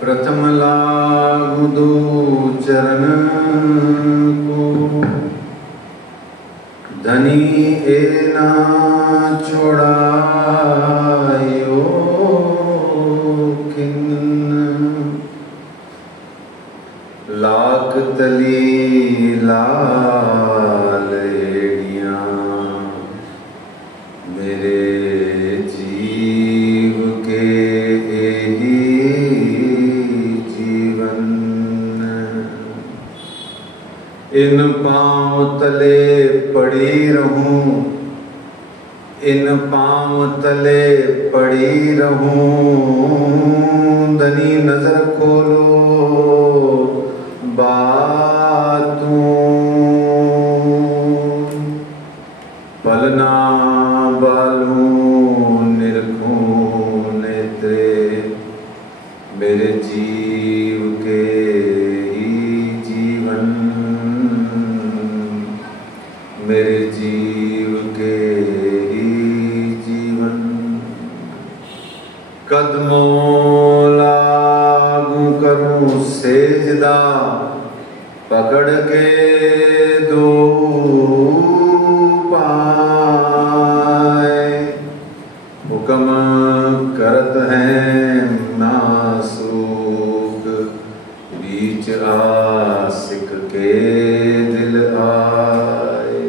प्रथम लागू दो चरण को, धनी ए ना छोड़ायो किन्न। लाख तली लाल एड़ियां मेरे जीव के यही जीवन। इन पांव तले पड़ी रहूं, इन पांव तले पड़ी रहूं। धनी नजर खोलो बातों, पलना बालूं निरखूं नेत्रे मेरे जीव के ही जीवन। मेरे जीव के ही जीवन। कदमों लागू करूं सेजदा, पकड़ के दो पाए। हुक्म करत हैं नासूक, बीच आशिक के दिल आए।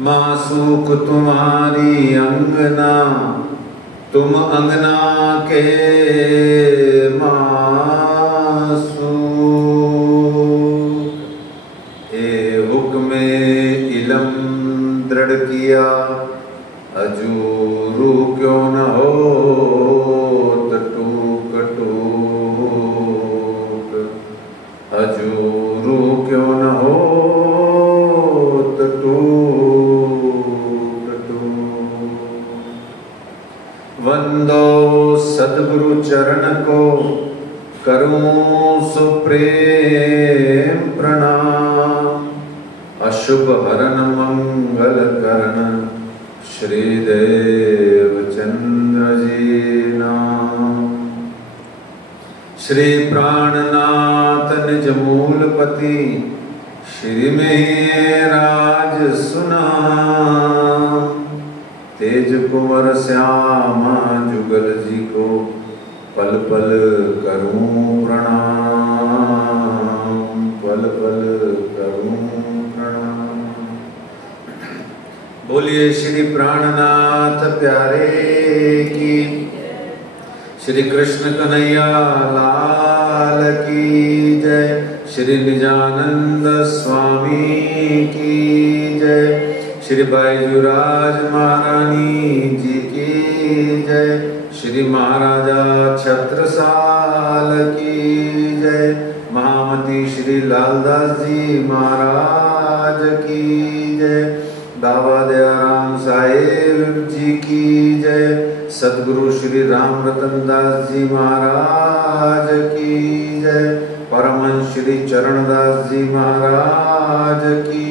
मासूक तुम्हारी अंगना, तुम अंगना के मासूक। ए हुक्मे इलम दृढ़ किया, अजूरू क्यों न हो टूक टूक। अजूरू क्यों न हो टूक टूक। वंदो सद्गुरु चरण को, करूं सुप्रेम प्रणाम। अशुभ हरन मंगल करण, श्री देव चंद्र जी नाम। श्री प्राणनाथ निज मूलपति, श्री में राज सुना। तेज कुंवर श्यामा जुगल जी को, पल पल करूं प्रणाम। पल पल करूं प्रणाम। बोलिए श्री प्राणनाथ प्यारे की, श्री कृष्ण कन्हैया लाल की जय। श्री निजानंद स्वामी की जय। श्री बैजूराज महारानी जी की जय। श्री महाराजा छत्रसाल की जय। महामती श्री लालदास जी महाराज की जय। बाबा दयाराम साहेब जी की जय। सद्गुरु श्री राम रतन दास जी महाराज की जय। परमहंस श्री चरणदास जी महाराज की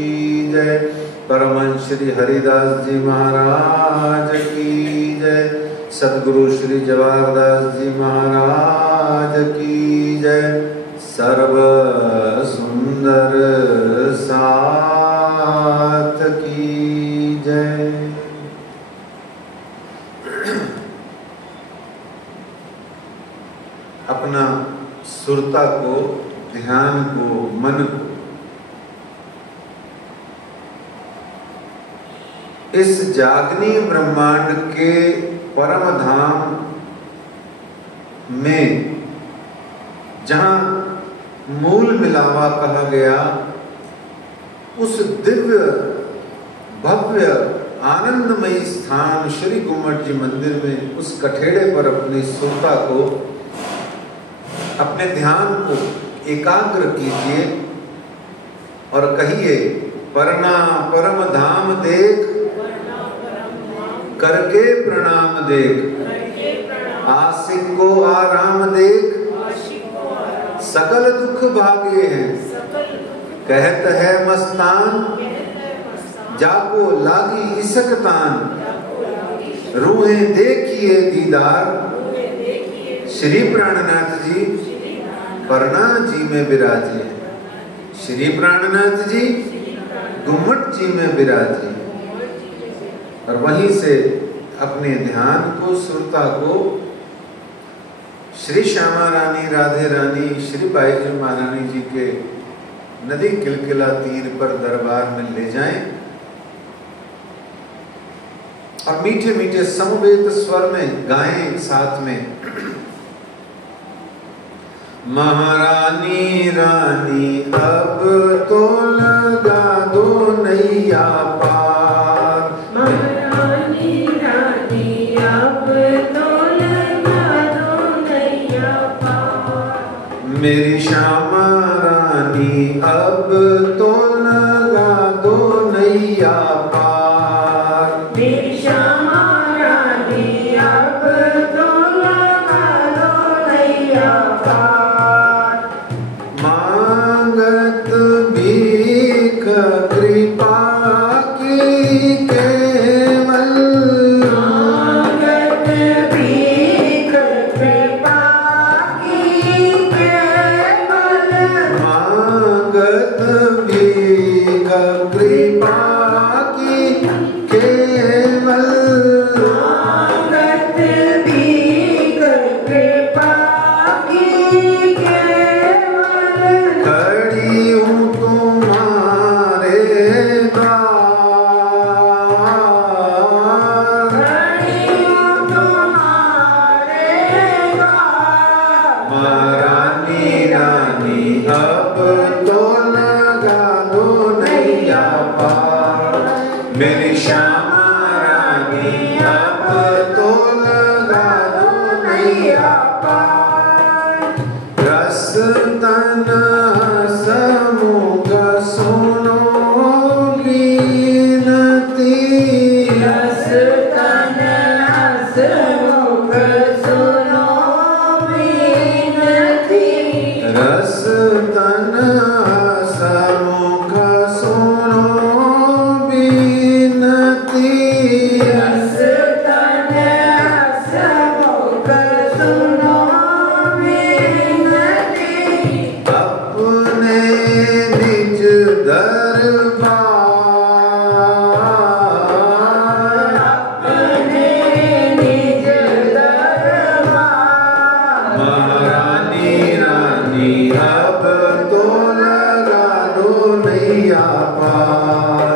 जय। परमहंस श्री हरिदास जी महाराज की जय। सद्गुरु श्री जवाहरदास जी महाराज की जय। सर्व सुंदर साथ की जय। अपना सुरता को, ध्यान को, मन को इस जागनी ब्रह्मांड के परम धाम में, जहां मूल मिलावा कहा गया, उस दिव्य भव्य आनंदमयी स्थान श्री गुम्मट जी मंदिर में उस कठेड़े पर अपनी सुरता को, अपने ध्यान को एकाग्र कीजिए और कहिए, परना परम धाम देख, करके प्रणाम देख। आशिक को आराम देख, सकल दुख भागे हैं। कहत है मस्तान, जाको लागी इसकतान। रूहें देखिए दीदार, श्री प्राणनाथ जी परना जी में विराजे। श्री प्राणनाथ जी गुम्मट जी में विराजे। और वहीं से अपने ध्यान को, सुरता को श्री श्यामा रानी, राधे रानी, श्री बाईजी महारानी जी के नदी किलकिला तीर पर दरबार में ले जाएं और मीठे मीठे समवेत स्वर में गाएं साथ में। महारानी रानी अब तो लगा दो नैया पार। महारानी रानी अब तो लगा दो नैया पार। मेरी श्यामा रानी अब तो लगा दो नैया पार। मेरी श्यामा रानी अब तो लगा दो नैया पार। मांगत भीख कृपा की केवल। मांगत भीख कृपा की केवल। मांगत भीख कृपा की केवल। मांगत भीख कृपा की केवल। खड़ी हूँ तुम्हारे द्वार। खड़ी हूँ तुम्हारे द्वार। महारानी रानी अब तो लगा दो नैया पार। मेरी श्यामा रानी अब तो लगा दो नैया पार। रस तन समुख सुनो बीनती। रस तन हसमुख सुनो बीनती। रस तन समुख सुनो बीनती। रस तन हसमुख सुनो बीनती। अपने निज दरबार। अपने निज दरबार। महारानी रानी अब तो लगा दो नैया पार।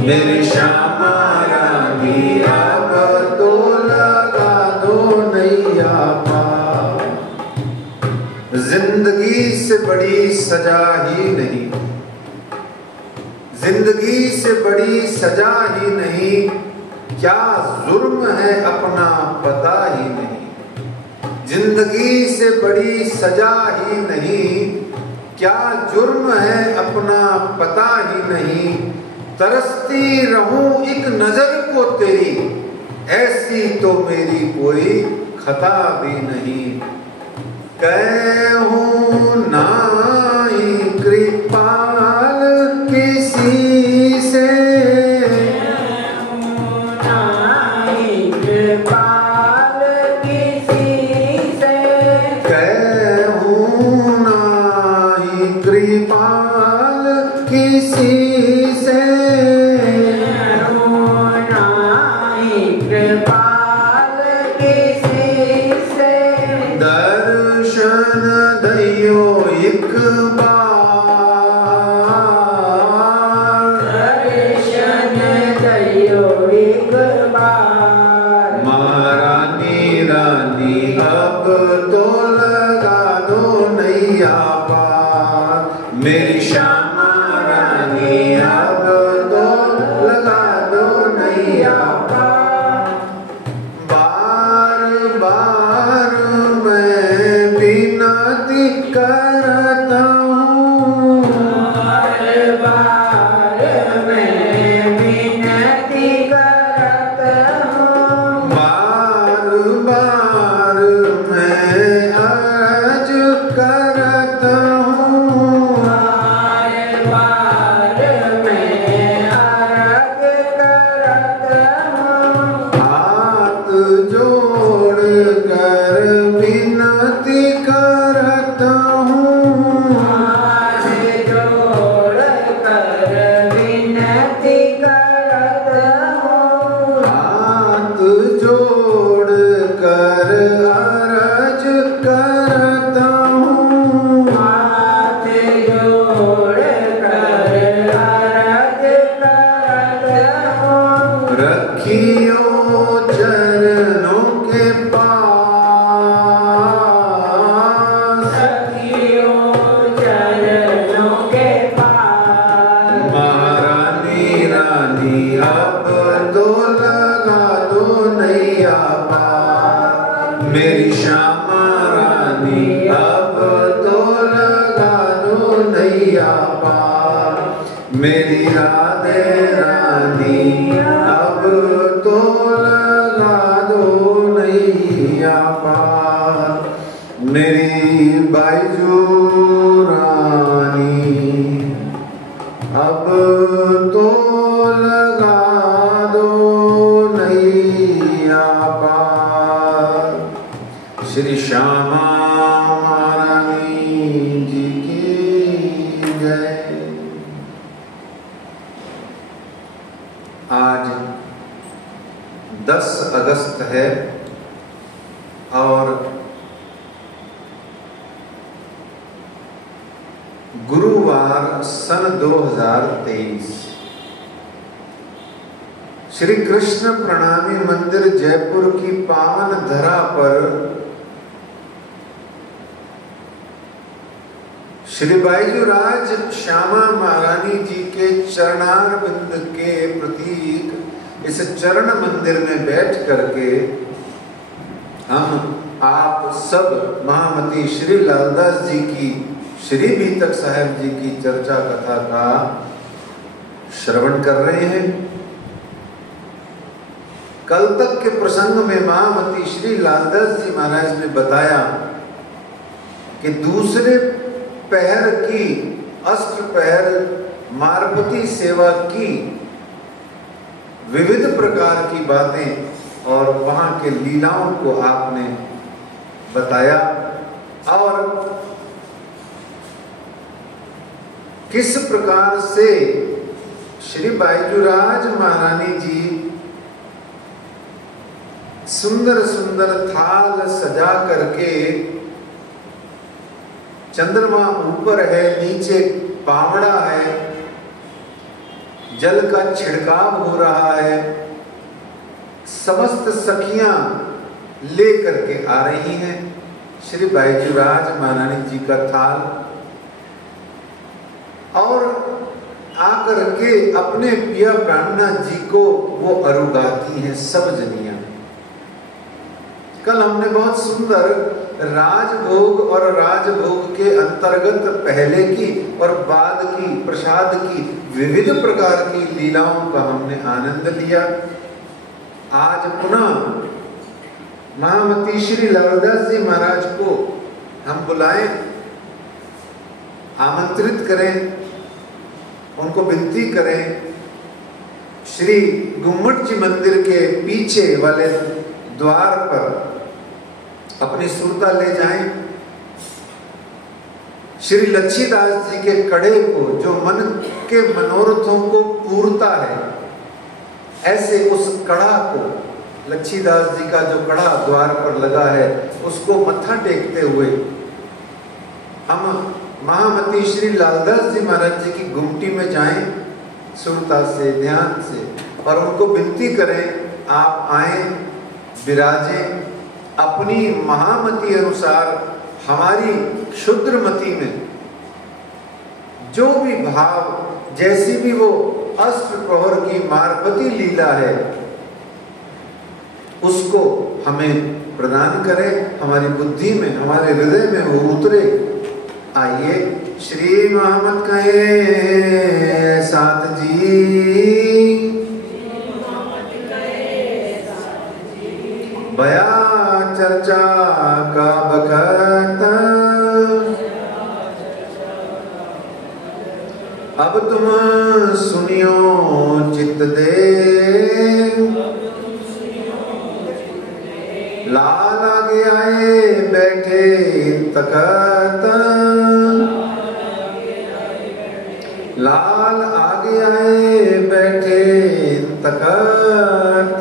मेरी श्यामा रानी अब तो लगा दो नैया पार। जिंदगी से बड़ी सजा ही नहीं, जिंदगी से बड़ी सजा ही नहीं, क्या जुर्म है अपना पता ही नहीं। जिंदगी से बड़ी सजा ही नहीं, क्या जुर्म है अपना पता ही नहीं। तरसती रहूं एक नजर को तेरी, ऐसी तो मेरी कोई खता भी नहीं। कहूं नाई कृपाल किसी से। नाई कृपाल किसी से। कहूं नाई कृपाल किसी से। नाई कृपाल किसी से। दर्शन दयो एक बार। दर्शन दयो एक बार। महारानी रानी अब तो लगा दो नैया पार। मेरी श्यामा रानी अब तो लगा दो नैया पार। बार बार मैं विनती करता हूँ। बार बार मैं विनती करता हूँ। बार बार मैं अर्ज करता मेरी श्यामा रानी अब तो लगा दो नैया पार। मेरी राधे रानी अब तो लगा दो नैया पार। मेरी बाईजू रानी अब तो लगा दो नैया पार। श्री श्यामा रानी जी की जय। आज 10 अगस्त है और गुरुवार सन 2023। श्री कृष्ण प्रणामी मंदिर जयपुर की पावन धरा पर श्री बाईजूराज श्यामा महारानी जी के चरणारविंद के प्रतीक इस चरण मंदिर में बैठ करके हम आप सब महामती श्री लालदास जी की, श्री बीतक साहेब जी की चर्चा कथा का श्रवण कर रहे हैं। कल तक के प्रसंग में महामती श्री लालदास जी महाराज ने बताया कि दूसरे पहर की अष्ट पहर मार्पती सेवा की विविध प्रकार की बातें और वहां के लीलाओं को आपने बताया और किस प्रकार से श्री बाईजूराज महारानी जी सुंदर सुंदर थाल सजा करके, चंद्रमा ऊपर है, नीचे पावड़ा है, जल का छिड़काव हो रहा है, समस्त सखियां लेकर के आ रही हैं श्री बाईजूराज महारानी जी का थाल और आकर के अपने पिया प्राणनाथ जी को वो अरुगाती हैं सब जनियां। कल हमने बहुत सुंदर राजभोग और राजभोग के अंतर्गत पहले की और बाद की प्रसाद की विविध प्रकार की लीलाओं का हमने आनंद लिया। आज पुनः महामती श्री लालदास जी महाराज को हम बुलाएं, आमंत्रित करें, उनको विनती करें श्री गुम्मट जी मंदिर के पीछे वाले द्वार पर अपनी सुरता ले जाएं। श्री लच्छीदास जी के कड़े को जो मन के मनोरथों को पूरता है, ऐसे उस कड़ा को, लच्छीदास जी का जो कड़ा द्वार पर लगा है, उसको मत्था टेकते हुए हम महामती श्री लालदास जी महाराज जी की गुमटी में जाएं सुरता से, ध्यान से, और उनको विनती करें आप आए, विराजें, अपनी महामती अनुसार हमारी क्षुद्रमती में जो भी भाव, जैसी भी वो अष्ट प्रहर की मार्पती लीला है, उसको हमें प्रदान करें, हमारी बुद्धि में, हमारे हृदय में वो उतरे। आइए श्री मोहम्मद कहे साथ जी, बया चर्चा का बखत, अब तुम सुनियो चित्त दे, लाल आगे आए बैठे तकत, लाल आगे आए बैठे तकत,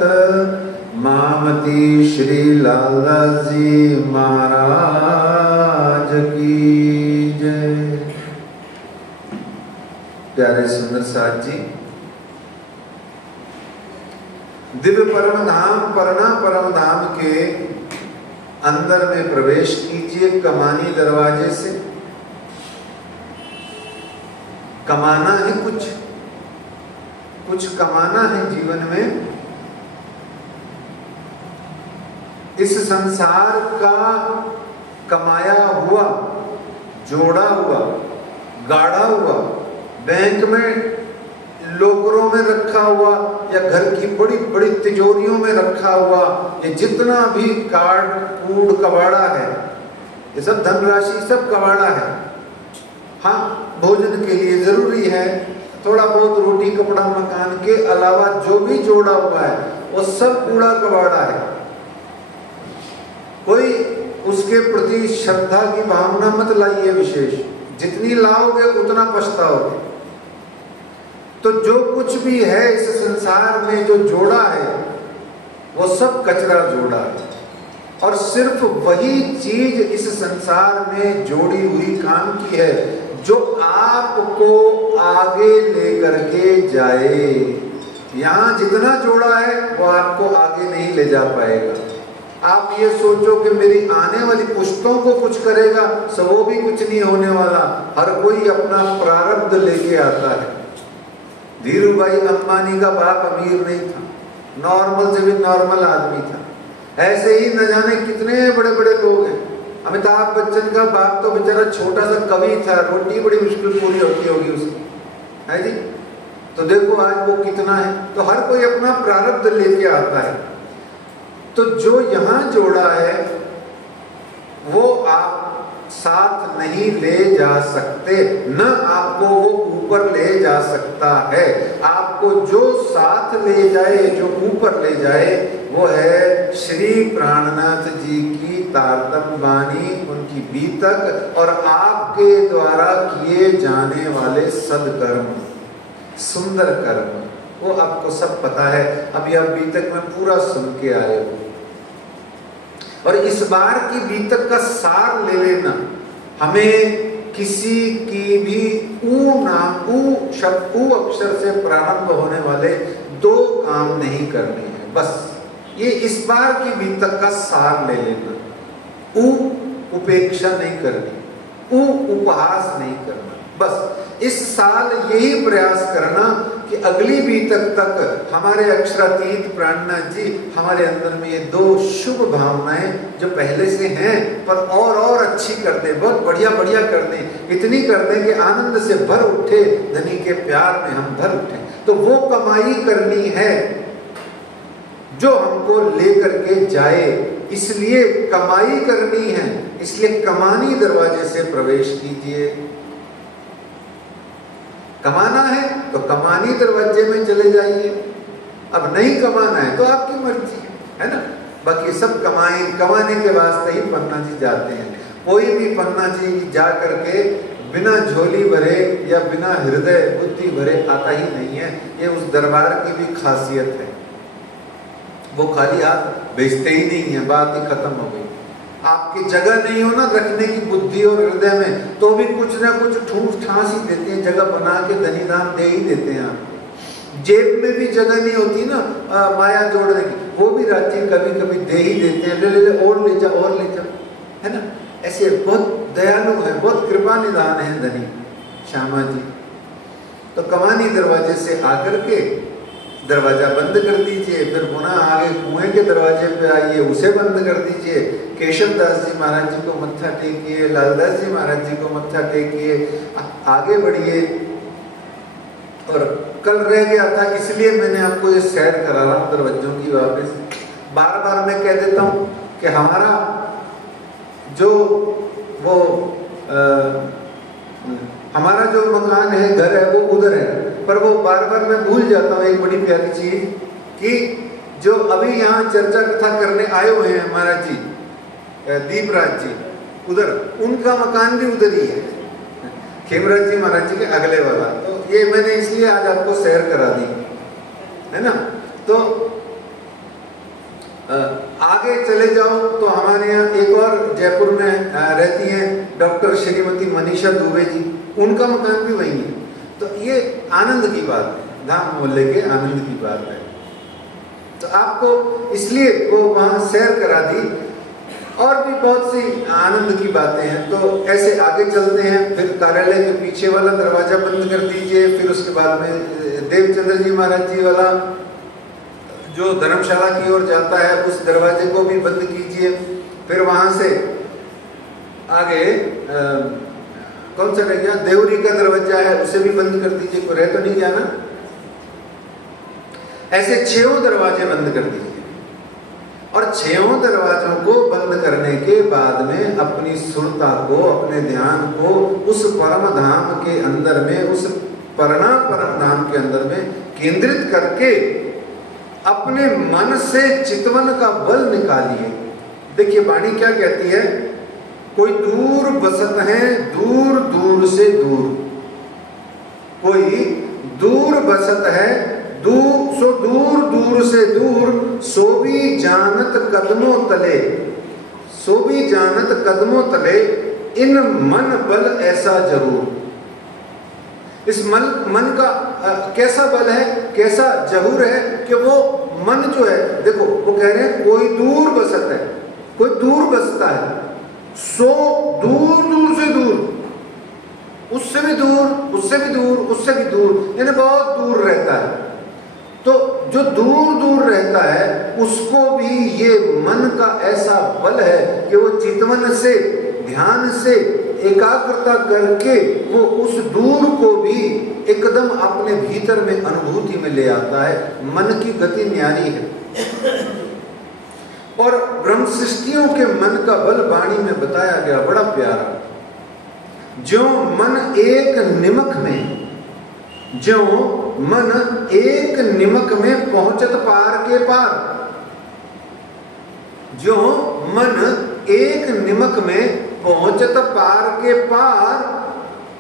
महामती श्री लालदास जी महाराज की जय। प्यारे सुंदर साथ जी, दिव्य परम धाम परना परम धाम के अंदर में प्रवेश कीजिए कमानी दरवाजे से। कमाना है, कुछ कमाना है जीवन में। इस संसार का कमाया हुआ, जोड़ा हुआ, गाढ़ा हुआ, बैंक में लोकरों में रखा हुआ या घर की बड़ी बड़ी तिजोरियों में रखा हुआ, ये जितना भी कार्ड कूड़ कबाड़ा है, ये सब धनराशि सब कबाड़ा है। हाँ, भोजन के लिए जरूरी है, थोड़ा बहुत रोटी कपड़ा मकान के अलावा जो भी जोड़ा हुआ है वो सब कूड़ा कबाड़ा है। कोई उसके प्रति श्रद्धा की भावना मत लाइए विशेष, जितनी लाओगे उतना पछताओगे। तो जो कुछ भी है इस संसार में जो जोड़ा है वो सब कचरा जोड़ा है, और सिर्फ वही चीज इस संसार में जोड़ी हुई काम की है जो आपको आगे लेकर के जाए। यहाँ जितना जोड़ा है वो आपको आगे नहीं ले जा पाएगा। आप ये सोचो कि मेरी आने वाली पुश्तों को कुछ करेगा, सो वो भी कुछ नहीं होने वाला। हर कोई अपना प्रारब्ध लेके आता है। धीरू भाई अंबानी का बाप अमीर नहीं था, नॉर्मल से भी नॉर्मल आदमी था। ऐसे ही न जाने कितने बड़े बड़े लोग हैं। अमिताभ बच्चन का बाप तो बेचारा छोटा सा कवि था, रोटी बड़ी मुश्किल पूरी होती होगी उसकी, है जी। तो देखो आज वो कितना है। तो हर कोई अपना प्रारब्ध लेके आता है। तो जो यहाँ जोड़ा है वो आप साथ नहीं ले जा सकते, न आपको वो ऊपर ले जा सकता है। आपको जो साथ ले जाए, जो ऊपर ले जाए, वो है श्री प्राणनाथ जी की तारतम वाणी, उनकी बीतक और आपके द्वारा किए जाने वाले सदकर्म, सुंदर कर्म। वो आपको सब पता है। अभी आप बीतक में पूरा सुन के आए हो, और इस बार की बीतक का सार ले लेना। हमें किसी की भी ऊ शब्द, ऊ अक्षर से प्रारंभ होने वाले 2 काम नहीं करने हैं। बस ये इस बार की बीतक का सार ले लेना। ऊ उपेक्षा नहीं करनी, ऊ उपहास नहीं करना। बस इस साल यही प्रयास करना कि अगली बीतक तक हमारे अक्षरातीत प्राणनाथ जी हमारे अंदर में ये 2 शुभ भावनाएं जो पहले से हैं पर और अच्छी कर दें, बहुत बढ़िया बढ़िया कर दें, इतनी कर दें कि आनंद से भर उठे, धनी के प्यार में हम भर उठे। तो वो कमाई करनी है जो हमको लेकर के जाए, इसलिए कमाई करनी है। इसलिए कमानी दरवाजे से प्रवेश कीजिए। कमाना है तो कमानी दरवाजे में चले जाइए। अब नहीं कमाना है तो आपकी मर्जी है ना। बाकी सब कमाने के वास्ते ही पन्ना जी जाते हैं। कोई भी पन्ना जी जा करके बिना झोली भरे या बिना हृदय बुद्धि भरे आता ही नहीं है। ये उस दरबार की भी खासियत है। वो खाली हाथ भेजते ही नहीं है, बात ही खत्म हो गई। आपकी जगह नहीं हो ना रखने की बुद्धि और हृदय में, तो भी कुछ ना कुछ ठूस ठास ही देते हैं, जगह बना के धनी दान दे ही देते हैं आपको। जेब में भी जगह नहीं होती ना माया जोड़ने की, वो भी राज्य कभी कभी दे ही देते हैं। ले और ले जा, और ले जा, है ना। ऐसे बहुत दयालु है, बहुत कृपा निधान है धनी श्यामा जी। तो कमानी दरवाजे से आकर के दरवाजा बंद कर दीजिए, फिर पुनः आगे कुएं के दरवाजे पे आइए, उसे बंद कर दीजिए। केशव दास जी महाराज जी को मत्था टेकिए, लालदास जी महाराज जी को मत्था टेकिए, आगे बढ़िए। और कल रह गया था इसलिए मैंने आपको ये सैर करा रहा हूँ दरवाजों की। वापस बार बार मैं कह देता हूँ कि हमारा जो वो हमारा जो मकान है, घर है, वो उधर है, पर वो बार बार मैं भूल जाता हूँ एक बड़ी प्यारी चीज कि जो अभी यहाँ चर्चा कथा करने आए हुए हैं महाराज जी, दीपराज जी, उधर उनका मकान भी उधर ही है, खेमराज जी महाराज जी के अगले वाला। तो ये मैंने इसलिए आज आपको सैर करा दी, है ना। तो आगे चले जाओ तो हमारे यहाँ एक और जयपुर में रहती हैं डॉक्टर श्रीमती मनीषा दुबे जी, उनका मकान भी वही है। तो ये आनंद की बात है, धाम मोहल्ले के आनंद की बात है। तो आपको इसलिए वो वहाँ सैर करा दी। और भी बहुत सी आनंद की बातें हैं। तो ऐसे आगे चलते हैं, फिर कार्यालय के पीछे वाला दरवाजा बंद कर दीजिए, फिर उसके बाद में देवचंद्र जी महाराज जी वाला जो धर्मशाला की ओर जाता है उस दरवाजे को भी बंद कीजिए। फिर वहां से आगे कौन सा रह गया, देवरी का दरवाजा है, उसे भी बंद कर दीजिए, कोई रह तो नहीं जाना। ऐसे 6 दरवाजे बंद कर दीजिए और 6 दरवाजों को बंद करने के बाद में अपनी सुरता को, अपने ध्यान को उस परम धाम के अंदर में, उस परम धाम के अंदर में केंद्रित करके अपने मन से चितवन का बल निकालिए। देखिए वाणी क्या कहती है, कोई दूर बसत है दूर दूर से दूर, कोई दूर बसत है दूर दूर से दूर, सो भी जानत कदमों तले, सो भी जानत कदमों तले, इन मन बल ऐसा जरूर। इस मन का कैसा बल है, कैसा जहूर है कि वो मन जो है, देखो वो कह रहे हैं कोई दूर बसत है, कोई दूर बसता है, सो दूर दूर से दूर, उससे भी दूर, उससे भी दूर, उससे भी दूर, यानी बहुत दूर रहता है। तो जो दूर दूर रहता है उसको भी ये मन का ऐसा बल है कि वो चितवन से, ध्यान से एकाग्रता करके वो उस दूर को भी एकदम अपने भीतर में अनुभूति में ले आता है। मन की गति न्यारी है। और ब्रह्म सृष्टियों के मन का बल वाणी में बताया गया, बड़ा प्यारा। जो मन एक निमक में, जो मन एक निमक में पहुंचत पार के पार, जो मन एक निमक में पहुंचत पार के पार,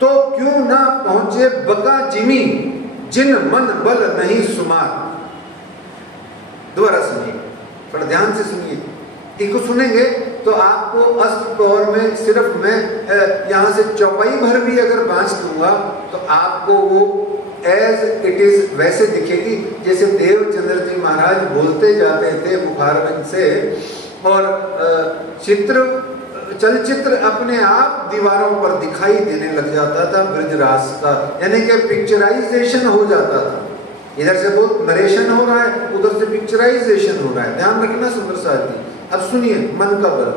तो क्यों ना पहुंचे बका जिमी, जिन मन बल नहीं सुमार। दोबारा सुनिए, बड़ा ध्यान से सुनिए। इसको सुनेंगे तो आपको अष्टप्रहर में सिर्फ मैं यहां से चौपाई भर भी अगर बांच दूंगा तो आपको वो एज इट इज वैसे दिखेगी जैसे देवचंद्र जी महाराज बोलते जाते थे मुखारविंद से, और चलचित्र अपने आप दीवारों पर दिखाई देने लग जाता था ब्रजरास का, यानी कि पिक्चराइजेशन हो जाता था। इधर से तो नरेशन हो रहा है, उधर से पिक्चराइजेशन हो रहा है। ध्यान रखना सुंदर साथी। अब सुनिए मन का बल।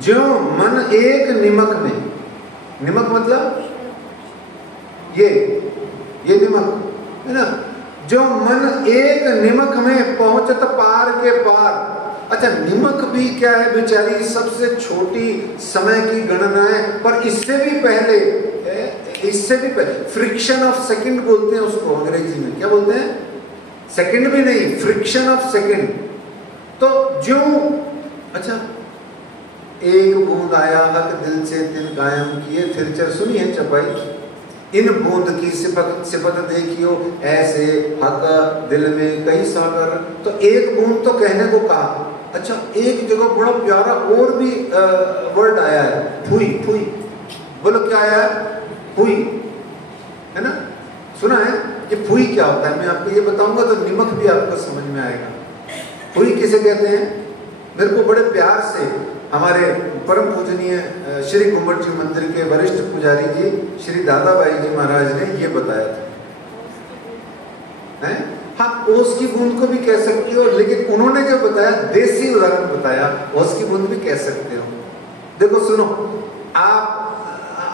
जो मन एक निमक में, निमक मतलब ये निमक है ना, जो मन एक निमक में पहुंचत पार के पार। अच्छा, निमक भी क्या है बेचारी, सबसे छोटी समय की गणना है, पर इससे भी पहले फ्रिक्शन ऑफ सेकंड बोलते हैं उसको अंग्रेजी में। क्या बोलते हैं? सेकंड भी नहीं, फ्रिक्शन ऑफ सेकंड। तो जो अच्छा, एक बूंद आया हक दिल से तिल कायम किए थिरचर, सुनिए चपाई। इन बूंद की सिफत देखियो ऐसे हक दिल में कई सागर। तो एक बूंद तो कहने को कहा। अच्छा, एक जगह बड़ा प्यारा और भी वर्ड आया है, फुई। फुई बोलो क्या आया है? फुई, है ना, सुना है? ये फुई क्या होता है मैं आपको ये बताऊंगा तो निमक भी आपको समझ में आएगा। फुई किसे कहते हैं? मेरे को बड़े प्यार से हमारे परम पूजनीय श्री गुम्बद जी मंदिर के वरिष्ठ पुजारी जी श्री दादाबाई जी महाराज ने ये बताया था। हाँ, ओस की बूंद को भी कह सकते हो, लेकिन उन्होंने जो बताया देसी उदाहरण बताया, ओस की बूंद भी कह सकते हो। देखो सुनो, आप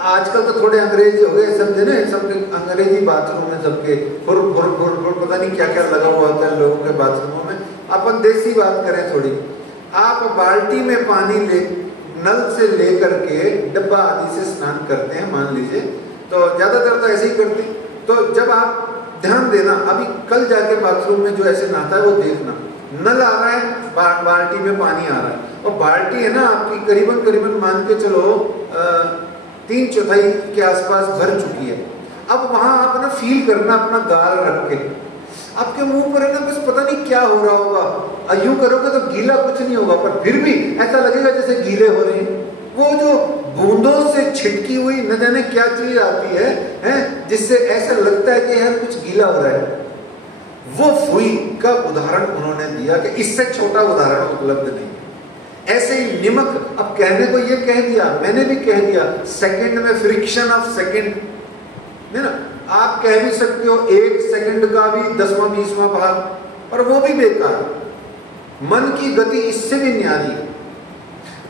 आजकल तो थोड़े अंग्रेज हो गए, समझे ना, सबके अंग्रेजी बाथरूम में सबके फुर पता नहीं क्या क्या लगा हुआ होता है लोगों के बाथरूमों में। अपन देसी बात करें थोड़ी। आप बाल्टी में पानी ले, नल से लेकर के डब्बा आदि से स्नान करते हैं मान लीजिए, तो ज्यादातर तो ऐसे ही करते। तो जब आप ध्यान देना, अभी कल जाके बाथरूम में जो ऐसे नहाता है वो देखना, नल आ रहा है, बाल्टी में पानी आ रहा है, और बाल्टी है ना आपकी करीबन मान के चलो 3/4 के आसपास भर चुकी है। अब वहां आप ना फील करना अपना गाल रख के, आपके मुंह पर है ना बस पता नहीं क्या हो रहा होगा, यूं करोगे तो गीला कुछ नहीं होगा, पर फिर भी ऐसा लगेगा जैसे गीले हो रहे हैं। वो जो बूंदों से छिटकी हुई न जाने क्या चीज आती है जिससे ऐसा लगता है कि यार कुछ गीला हो रहा है, वो फुई का उदाहरण उन्होंने दिया कि इससे छोटा उदाहरण उपलब्ध नहीं है। ऐसे ही निमक, अब कहने को ये कह दिया, मैंने भी कह दिया, सेकंड में फ्रिक्शन ऑफ सेकंड है ना, आप कह भी सकते हो 1 सेकंड का भी 10वां 20वां भाग, पर वो भी बेकार। मन की गति इससे भी न्यारी है।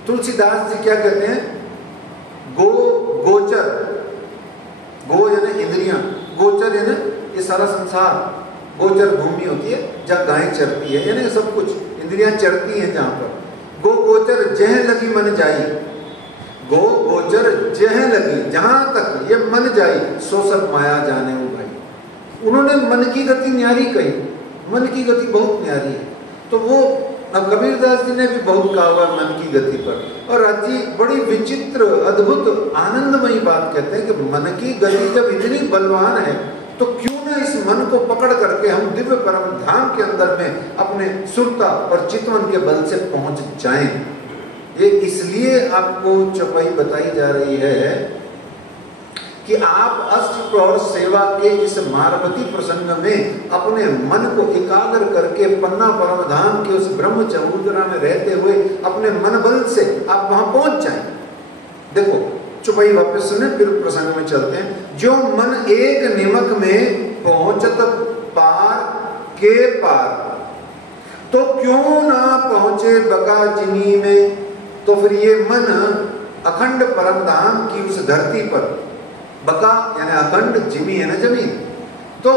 तुलसीदास जी क्या कहते हैं? गोचर, गो यानी इंद्रियां, गोचर यानी ये सारा संसार, गोचर भूमि होती है जहाँ गायें चरती है, यानी सब कुछ इंद्रियां चरती हैं जहाँ पर। गोचर जह लगी मन जाई, गोचर जह लगी, जहां तक ये मन जाई, सो सब माया जाने वो भाई। उन्होंने मन की गति न्यारी कही, मन की गति बहुत न्यारी है। तो वो कबीरदास जी ने भी बहुत कहा हुआ मन की गति पर। और राज जी बड़ी विचित्र अद्भुत आनंदमयी बात कहते हैं कि मन की गति जब इतनी बलवान है तो क्यों ना इस मन को पकड़ करके हम दिव्य परम धाम के अंदर में अपने सुरता और चितवन के बल से पहुंच जाएं। ये इसलिए आपको चौपाई बताई जा रही है कि आप अष्टप्रहर सेवा के इस मारवती प्रसंग में अपने मन को एकाग्र करके पन्ना परम धाम के उस ब्रह्म चमुद्रा में रहते हुए अपने मन बल से आप वहां पहुंच जाएं। देखो चौपाई वापस सुने, फिर प्रसंग में चलते हैं। जो मन एक निमक में पहुंचत पार के पार, तो क्यों ना पहुंचे बका जिनी में। तो फिर ये मन अखंड परम धाम की उस धरती पर, बका यानी अखंड, जिमी है ना जमीन, तो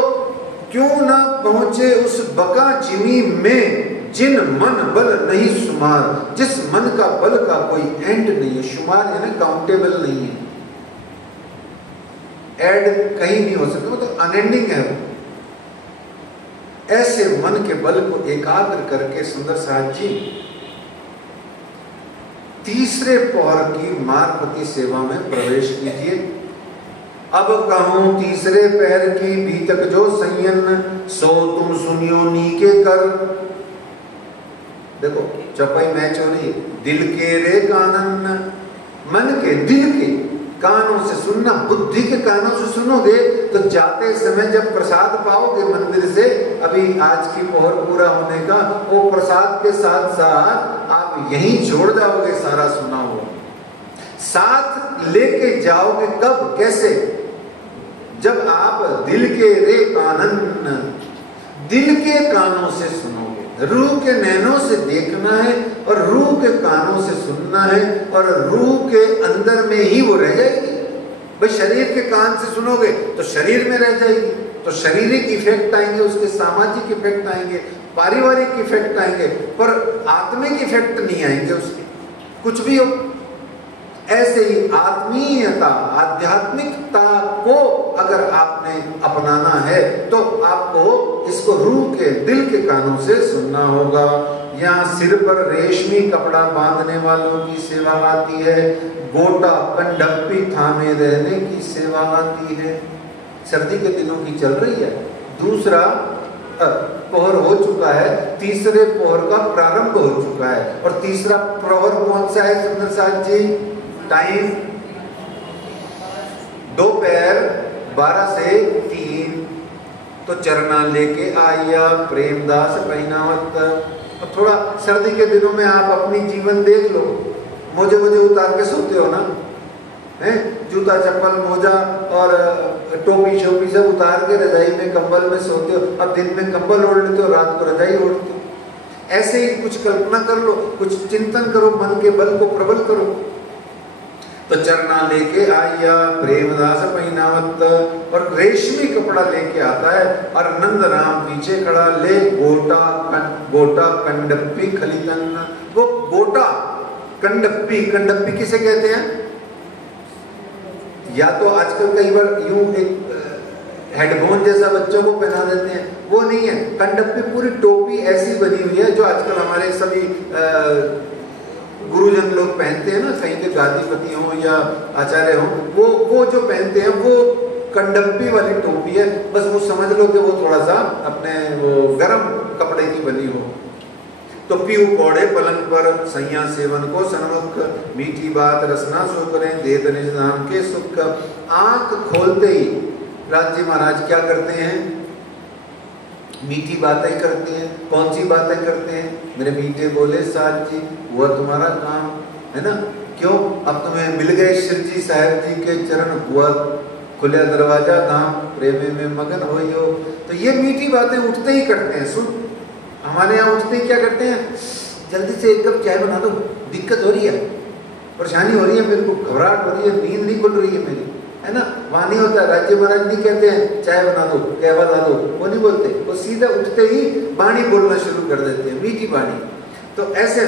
क्यों ना पहुंचे उस बका जिमी में जिन मन बल नहीं शुमार, जिस मन का बल का कोई एंड नहीं है। शुमार यानी काउंटेबल नहीं है, ऐड कहीं नहीं हो सकता, मतलब अनएंडिंग है वो। ऐसे मन के बल को एकाग्र करके सुंदर साथ जी तीसरे पहर की मारपति सेवा में प्रवेश कीजिए। अब कहूं तीसरे पहर की बीतक जो संयन, सो तुम सुनियो नीके कर। देखो चौपाई मैच हो रही, दिल के रे कानन, मन के दिल के कानों से सुनना, बुद्धि के कानों से सुनोगे तो जाते समय जब प्रसाद पाओगे मंदिर से, अभी आज की पहर पूरा होने का, वो प्रसाद के साथ साथ आप यहीं छोड़ जाओगे सारा सुना हुआ, साथ लेके जाओगे। कब कैसे? जब आप दिल के रे कानन, दिल के कानों से सुनोगे। रूह के नैनों से देखना है और रूह के कानों से सुनना है, और रूह के अंदर में ही वो रह जाएगी। भाई शरीर के कान से सुनोगे तो शरीर में रह जाएगी, तो शारीरिक इफेक्ट आएंगे, उसके सामाजिक इफेक्ट आएंगे, पारिवारिक इफेक्ट आएंगे, पर आत्मिक इफेक्ट नहीं आएंगे उसके, कुछ भी हो। ऐसे ही आत्मीयता, आध्यात्मिकता को अगर आपने अपनाना है तो आपको इसको रूह के दिल के कानों से सुनना होगा। यहाँ सिर पर रेशमी कपड़ा बांधने वालों की सेवा आती है, गोटा कंडप्पी थामे रहने की सेवा आती है। सर्दी के दिनों की चल रही है, दूसरा पहर हो चुका है, तीसरे पहर का प्रारंभ हो चुका है। और तीसरा प्रहर कौन सा है सुंदर साथ जी? टाइम दोपहर 12 से 3। तो चरना लेके आया प्रेमदास पहनावत। अब थोड़ा सर्दी के दिनों में आप अपनी जीवन देख लो, मोजे वोजे उतार के सोते हो ना, हैं? जूता चप्पल मोजा और टोपी शोपी सब उतार के रजाई में कंबल में सोते हो। अब दिन में कंबल ओढ़ लेते हो, रात को रजाई ओढ़ते हो। ऐसे ही कुछ कल्पना कर लो, कुछ चिंतन करो, मन के बल को प्रबल करो। तो चरना लेके आया प्रेमदास पहनावत, और रेशमी कपड़ा लेके आता है, और नंद राम पीछे खड़ा ले गोटा कंडप्पी खलीतन। वो गोटा कंडप्पी, कंडप्पी किसे कहते हैं? या तो आजकल कई बार यूं एक हेडफोन जैसा बच्चों को पहना देते हैं, वो नहीं है। कंडप्पी पूरी टोपी ऐसी बनी हुई है जो आजकल हमारे सभी गुरुजन लोग पहनते हैं ना, कहीं के गादीपति हो या आचार्य हो, वो जो पहनते हैं वो कंडप्पी वाली टोपी है। बस वो समझ लो कि वो थोड़ा सा अपने वो गर्म कपड़े की बनी हो। तो पीऊ कौड़े पलंग पर सैया सेवन को सन्मुख, मीठी बात रसना सो करें देत निज नाम के सुख। आंख खोलते ही राज जी महाराज क्या करते हैं? मीठी बातें करते हैं। कौन सी बातें करते हैं? मेरे मीठे बोले साथ जी, वह तुम्हारा काम है ना। क्यों? अब तुम्हें मिल गए शिव जी साहब जी के चरण, हुआ खुले दरवाजा धाम प्रेमे में मगन हो। तो ये मीठी बातें उठते ही करते हैं। सुन, हमारे यहाँ उठते ही क्या करते हैं, जल्दी से एक कप चाय बना दो, दिक्कत हो रही है, परेशानी हो रही है, मेरे को घबराहट हो रही है, नींद नहीं खुल रही है मेरी, है ना। वहाँ नहीं होता, राज्य महाराज नहीं कहते हैं चाय बना दो, कहवा ला दो, वो नहीं बोलते, वो सीधा उठते ही वाणी बोलना शुरू कर देते हैं, मीठी वाणी। तो ऐसे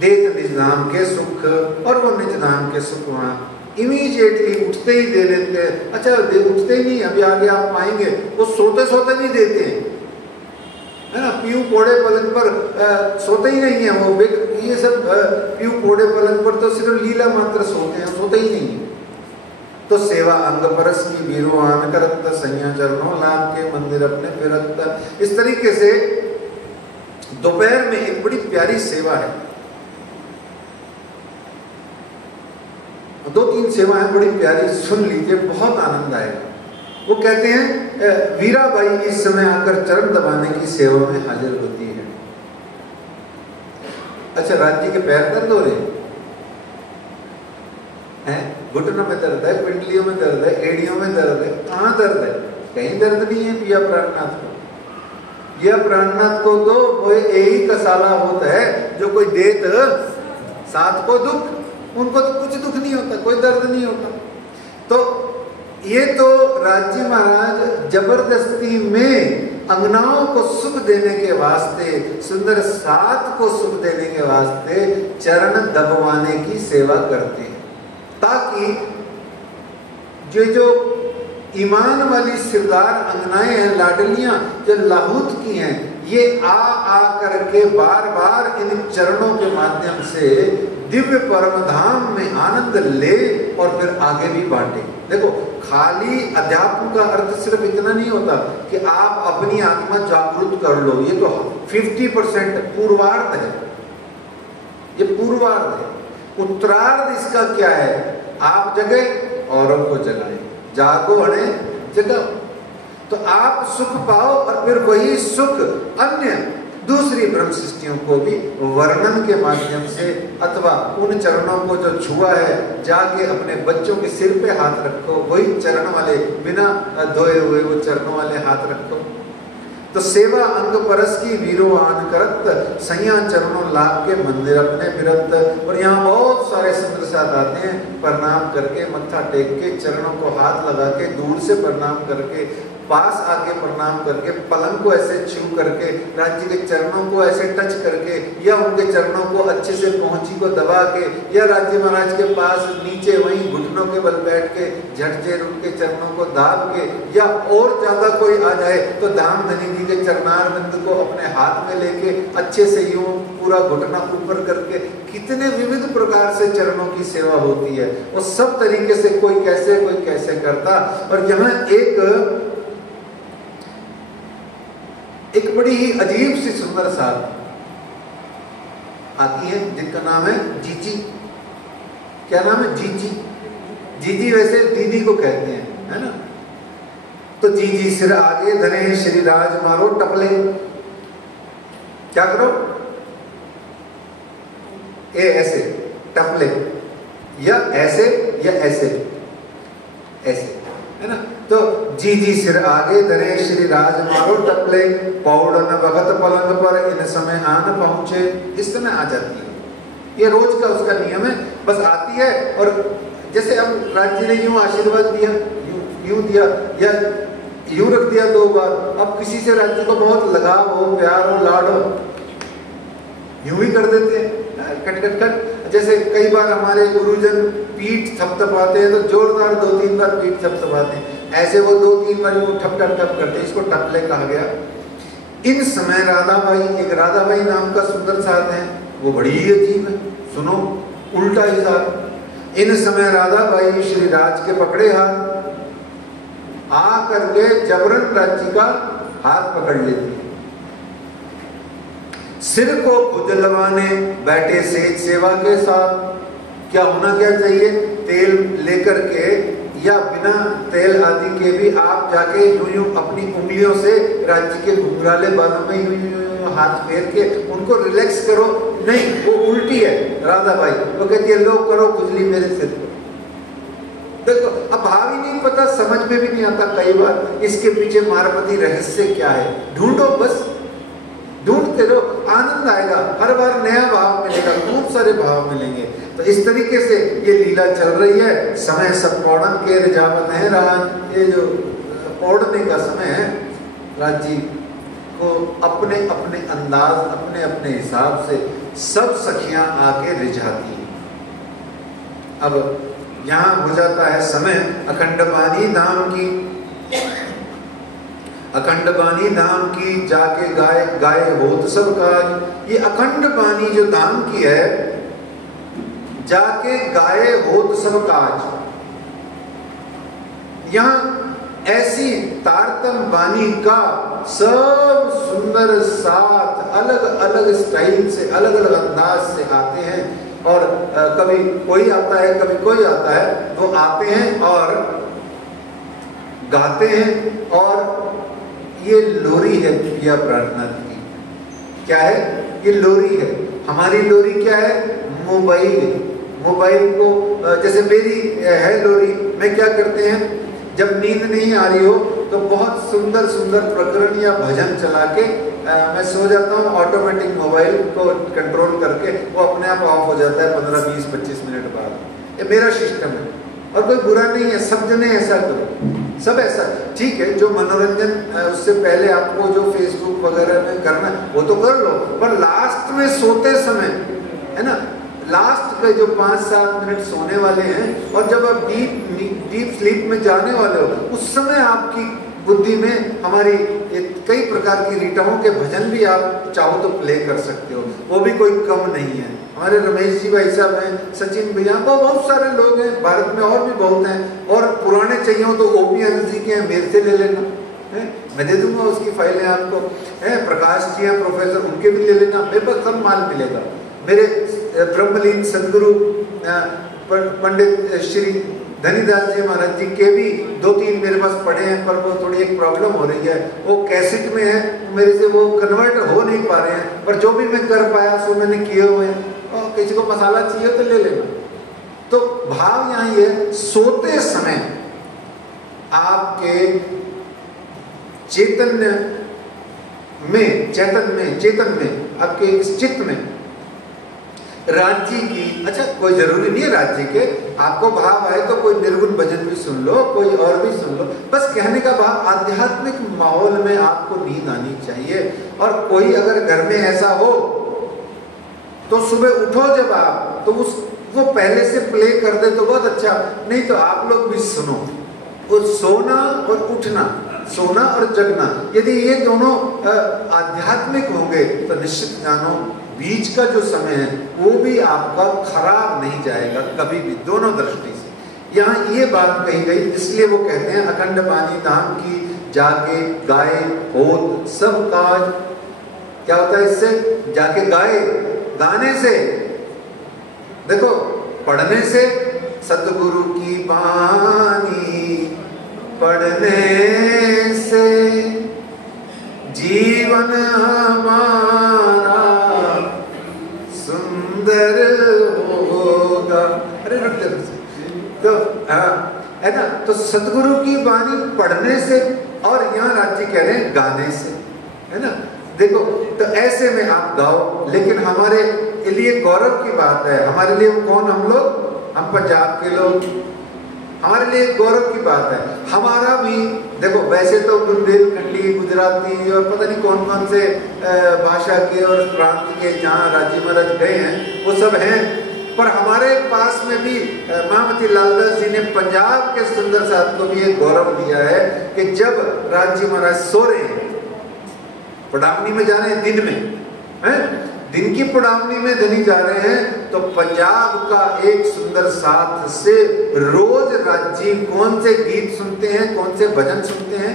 देत निज नाम के सुख, और वो निज नाम के सुख वहाँ इमीडिएटली उठते ही दे देते हैं। अच्छा, उठते ही नहीं, अभी आगे आप पाएंगे वो सोते सोते नहीं देते हैं, है ना। पीऊ पोड़े पलंग पर सोते ही नहीं है वो, ये सब पीऊ पोड़े पलंग पर तो सिर्फ लीला मात्र सोते हैं, सोते ही नहीं है। तो सेवा अंग परस की वीरो आन करत, सैया चरणों लाभ के मंदिर अपने फिरत। इस तरीके से दोपहर में एक बड़ी प्यारी सेवा है, 2-3 सेवाएं बड़ी प्यारी, सुन लीजिए, बहुत आनंद आएगा। वो कहते हैं वीराबाई इस समय आकर चरण दबाने की सेवा में हाजिर होती है। अच्छा, राज्य के पैर दर्द हो रहे हैं, घुटनों में दर्द है, पिंडलियों में दर्द है, एड़ियों में दर्द है, कहाँ दर्द है? कहीं दर्द नहीं है पिया प्राणनाथ को। यह प्राणनाथ को तो वो यही कसाला होता है जो कोई देत साथ को दुख, उनको तो कुछ दुख नहीं होता, कोई दर्द नहीं होता। तो ये तो राज्य महाराज जबरदस्ती में अंगनाओं को सुख देने के वास्ते, सुंदर साथ को सुख देने के वास्ते चरण दबवाने की सेवा करते हैं, ताकि जो ईमान वाली सिरदार अंगनाएं हैं, लाडलियां जो लाहूत की हैं, ये आ करके बार बार इन चरणों के माध्यम से दिव्य परम धाम में आनंद ले और फिर आगे भी बांटे। देखो, खाली अध्यात्म का अर्थ सिर्फ इतना नहीं होता कि आप अपनी आत्मा जागृत कर लो, ये तो 50% पूर्वार्ध है, ये पूर्वार्ध है। उत्तरार्ध इसका क्या है? आप जगे औरों को जगाए, जागो अणे जगाओ। तो आप सुख पाओ और फिर वही सुख अन्य दूसरी ब्रह्म सृष्टियों को भी वर्णन के माध्यम से, अथवा उन चरणों को जो छुआ है, जाके अपने बच्चों के सिर पे हाथ रखो, वही चरण वाले, बिना धोए हुए वो चरणों वाले हाथ रखो। तो सेवा अंग परस की वीरो आन करत, सैया चरणों लाभ के मंदिर अपने फिरत। और यहाँ बहुत सारे संत साथ आते हैं, प्रणाम करके, मत्था टेक के, चरणों को हाथ लगा के, दूर से प्रणाम करके, पास आके प्रणाम करके, पलंग को ऐसे छू करके, राज्य के चरणों को ऐसे टच करके, या उनके चरणों को अच्छे से पहुंची को दबा के, या राज्य महाराज के पास नीचे वहीं घुटनों के बल बैठ के झटझेर उनके चरणों को दाब के, या और ज्यादा कोई आ जाए तो धाम धनी जी के चरणार बिंद को अपने हाथ में लेके अच्छे से यूं पूरा घुटना ऊपर करके, कितने विविध प्रकार से चरणों की सेवा होती है। वो सब तरीके से कोई कैसे करता। और यहाँ एक बड़ी ही अजीब सी सुंदर साथ आती है, जिनका नाम है जीजी। क्या नाम है? जीजी। जीजी वैसे दीदी को कहते हैं, है ना। तो जीजी सिर आगे धरे श्री राज मारो टपले। क्या करो? ऐसे टपले, या ऐसे या ऐसे, है ना। तो जीजी सिर आगे धरे श्री राज मारो टपले, पौड़न भगत पलंग पर इन समय आन पहुंचे। इस समय आ जाती है, ये रोज का उसका नियम है, बस आती है। और जैसे अब राज्य ने यूं आशीर्वाद दिया, यूं दिया, या यूं रख दिया 2 बार। अब किसी से राज्य को बहुत लगाव हो, प्यार हो, लाड हो, यूं ही कर देते हैं, कट कट कट। जैसे कई बार हमारे गुरुजन पीठ थपथपाते हैं, तो जोरदार 2-3 बार पीठ थपथपाते हैं, ऐसे वो 2-3 बार वो ठप ठप ठप करते हैं, इसको टपले कहा गया। इन समय राधाबाई, एक राधाबाई नाम का सुंदर साथ है, वो बड़ी ही अजीब है, सुनो उल्टा हिसाब। इन समय राधाबाई श्री राज के पकड़े हाथ, आ करके जबरन राज्य का हाथ पकड़ लेती है, सिर को खुजलवाने बैठे सेज सेवा के साथ। क्या होना क्या चाहिए? तेल लेकर के या बिना तेल आदि के भी आप जाके यूं यूं अपनी उंगलियों से राज्य के घुंघराले बालों में यूं यूं हाथ फेर के उनको रिलैक्स करो। नहीं, वो उल्टी है राधाबाई, वो कहती है लो करो खुजली मेरे सिर को। देखो, अब भाव ही नहीं पता, समझ में भी नहीं आता कई बार इसके पीछे मायावादी रहस्य क्या है। ढूंढो, बस ढूंढते रहो, आनंद आएगा, हर बार नया भाव मिलेगा, खूब सारे भाव मिलेंगे। तो इस तरीके से ये लीला चल रही है। समय सब पौड़न के रिजावत है राज, ये जो पौड़ने का समय है, राज जी को अपने अपने अंदाज, अपने अपने हिसाब से सब सखियां आके रिझाती हैं। अब यहाँ हो जाता है समय अखंड बानी धाम की, अखंड बानी धाम की जाके गाय गाय होत सब काज। ये अखंड बानी जो धाम की है, जाके गाय होत सब काज। यहाँ ऐसी तारतम बानी का सब सुंदर साथ अलग अलग स्टाइल से, अलग अलग अंदाज से आते हैं। और कभी कोई आता है, कभी कोई आता है, वो आते हैं और गाते हैं। और ये लोरी है प्रिया प्रार्थना की। क्या है? ये लोरी है। हमारी लोरी क्या है? मोबाइल। मोबाइल को जैसे मेरी है लोरी, मैं क्या करते हैं, जब नींद नहीं आ रही हो तो बहुत सुंदर सुंदर प्रकरण या भजन चला के मैं सो जाता हूँ। ऑटोमेटिक मोबाइल को कंट्रोल करके वो अपने आप ऑफ हो जाता है 15, 20, 25 मिनट बाद। ये मेरा सिस्टम है और कोई बुरा नहीं है, सब जने ऐसा करो, सब ऐसा ठीक है। जो मनोरंजन उससे पहले आपको जो फेसबुक वगैरह में करना है वो तो कर लो, पर लास्ट में सोते समय है ना, लास्ट के जो 5-7 मिनट सोने वाले हैं और जब आप डीप स्लीप में जाने वाले हो, उस समय आपकी बुद्धि में हमारी कई प्रकार की रीटाओं के भजन भी आप चाहो तो प्ले कर सकते हो, वो भी कोई कम नहीं है। हमारे रमेश जी भाई साहब हैं, सचिन भैया, बहुत सारे लोग हैं भारत में, और भी बहुत हैं। और पुराने चाहिए हो तो ओपी आनंद जी के हैं, मेरे से ले लेना है, मैं दे दूंगा उसकी फाइलें आपको। है प्रकाश जी हैं प्रोफेसर, उनके भी ले लेना, मेरे पास सब माल मिलेगा। मेरे ब्रह्मलीन सदगुरु पंडित श्री धनीदास जी महाराज जी के भी 2-3 मेरे पास पड़े हैं, पर वो थोड़ी एक प्रॉब्लम हो रही है, वो कैसेट में है, मेरे से वो कन्वर्ट हो नहीं पा रहे हैं, पर जो भी मैं कर पाया सो मैंने किए हुए हैं। और किसी को मसाला चाहिए तो ले लेना। तो भाव यहाँ ये, सोते समय आपके चेतन में आपके इस चित्त में राज्य की, अच्छा कोई जरूरी नहीं है राज्य के, आपको भाव आए तो कोई निर्गुण भजन भी सुन लो, कोई और भी सुन लो, बस कहने का भाव आध्यात्मिक माहौल में आपको नींद आनी चाहिए। और कोई अगर घर में ऐसा हो तो सुबह उठो जब आप, तो वो पहले से प्ले कर दे तो बहुत अच्छा, नहीं तो आप लोग भी सुनो। और सोना और उठना, सोना और जगना, यदि ये दोनों आध्यात्मिक होंगे तो निश्चित जानो बीच का जो समय है वो भी आपका खराब नहीं जाएगा कभी भी, दोनों दृष्टि से। यहाँ ये बात कही गई, इसलिए वो कहते हैं अखंड बानी धाम की जाके गाए होत सब काज। क्या होता है इससे? जाके गाए, गाने से, देखो पढ़ने से, सतगुरु की बानी पढ़ने से जीवन हमारा सुंदर होगा। अरे तो है ना, तो सतगुरु की बानी पढ़ने से, और यहाँ राज्य कह रहे हैं गाने से, है ना। देखो तो ऐसे में आप गाओ, लेकिन हमारे लिए गौरव की बात है, हमारे लिए कौन, हम लोग, हम पंजाब के लोग, हमारे लिए गौरव की बात है। हमारा भी देखो, वैसे तो बुंदेलखंडी, गुजराती और पता नहीं कौन कौन से भाषा के और प्रांत के जहाँ राजी महाराज गए हैं वो सब हैं, पर हमारे पास में भी महामती लालदास जी ने पंजाब के सुंदर साथ को भी एक गौरव दिया है कि जब राजी महाराज सो रहे हैं, पड़ावनी में जा रहे हैं, दिन में है, दिन की पड़ावनी में धनी जा रहे हैं, तो पंजाब का एक सुंदर साथ से रोज राज्य कौन से गीत सुनते हैं, कौन से भजन सुनते हैं?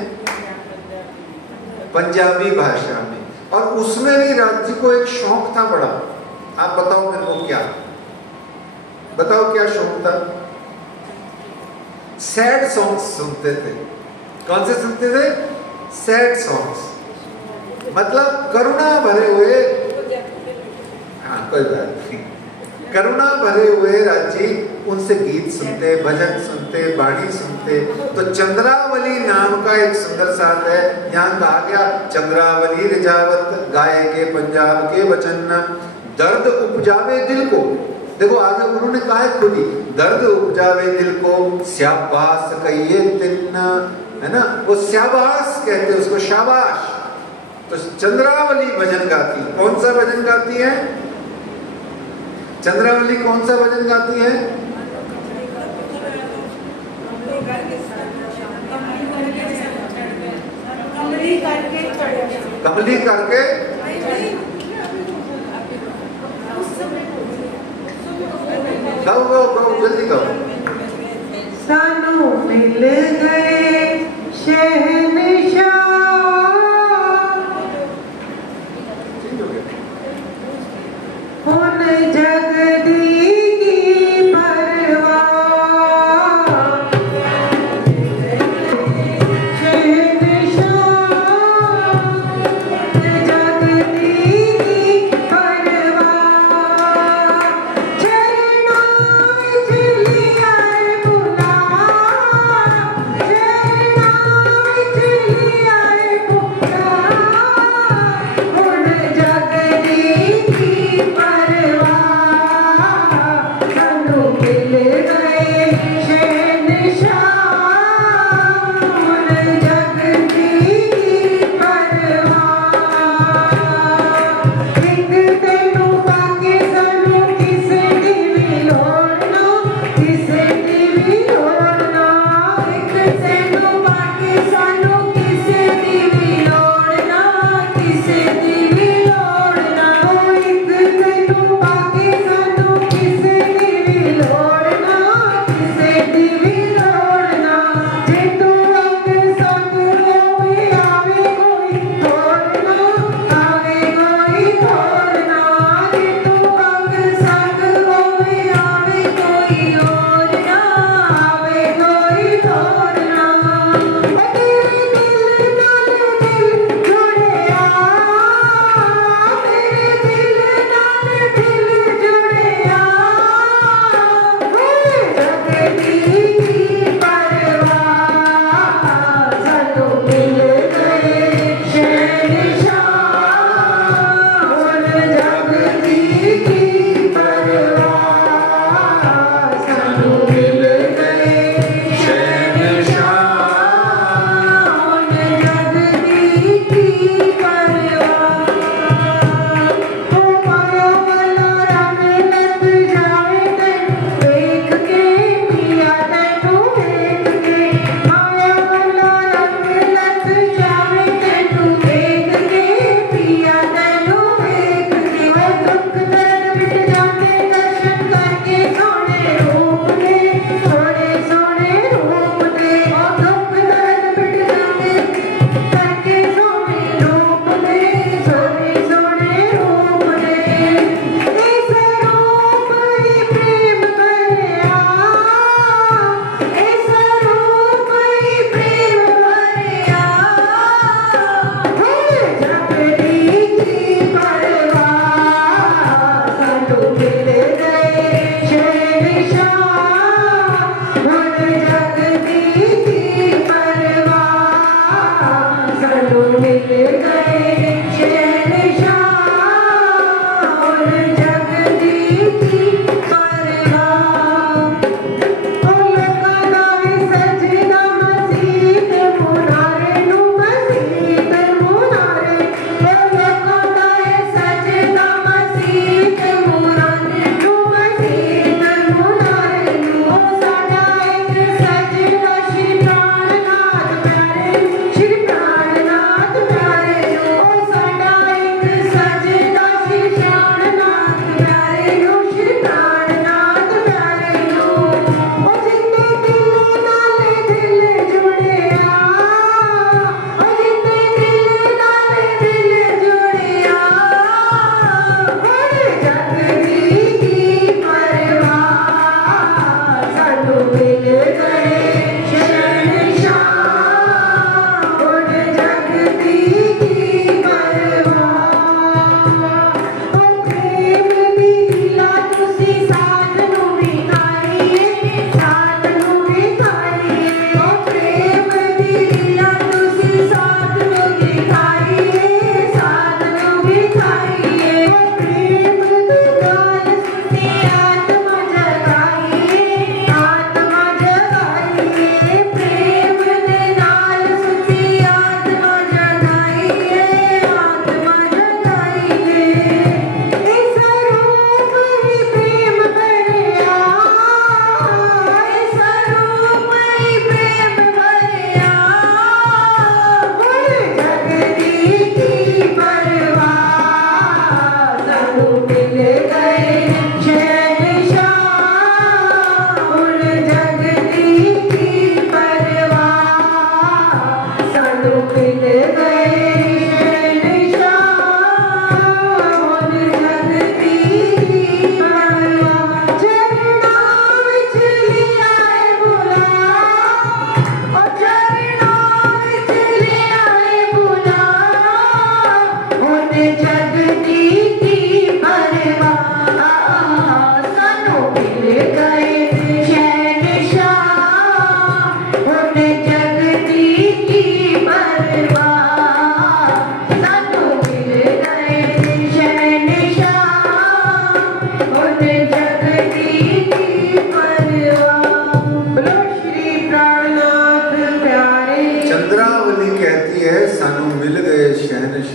पंजाबी भाषा में। और उसमें भी राज्य को एक शौक था बड़ा, आप बताओ मेरे को, क्या बताओ क्या शौक था? सैड सॉन्ग्स सुनते थे। कौन से सुनते थे? सैड सॉन्ग्स, मतलब करुणा भरे हुए। हाँ कोई बात नहीं, करुणा भरे हुए राजी उनसे गीत सुनते, भजन सुनते, बाणी सुनते। तो चंद्रावली नाम का एक सुंदर साथ है। यहाँ कहा गया चंद्रावली रिझावत गाये के पंजाब के वचन, दर्द उपजावे दिल को। देखो आगे उन्होंने कहा है खुद ही, दर्द उपजावे दिल को स्याबास कहिए तिन्ना, है ना, वो स्याबास कहते उसको, शाबाश। तो चंद्रावली भजन गाती। कौन सा भजन गाती है चंद्रावली? कौन सा भजन गाती है? कमली करके गाओ गाओ गाओ, जल्दी गाओ। सानू मिल गए शहंशाह, उन जगदी की परवाह, शहंशाह जगदी की परवाह, चरणों में चली आए बुला,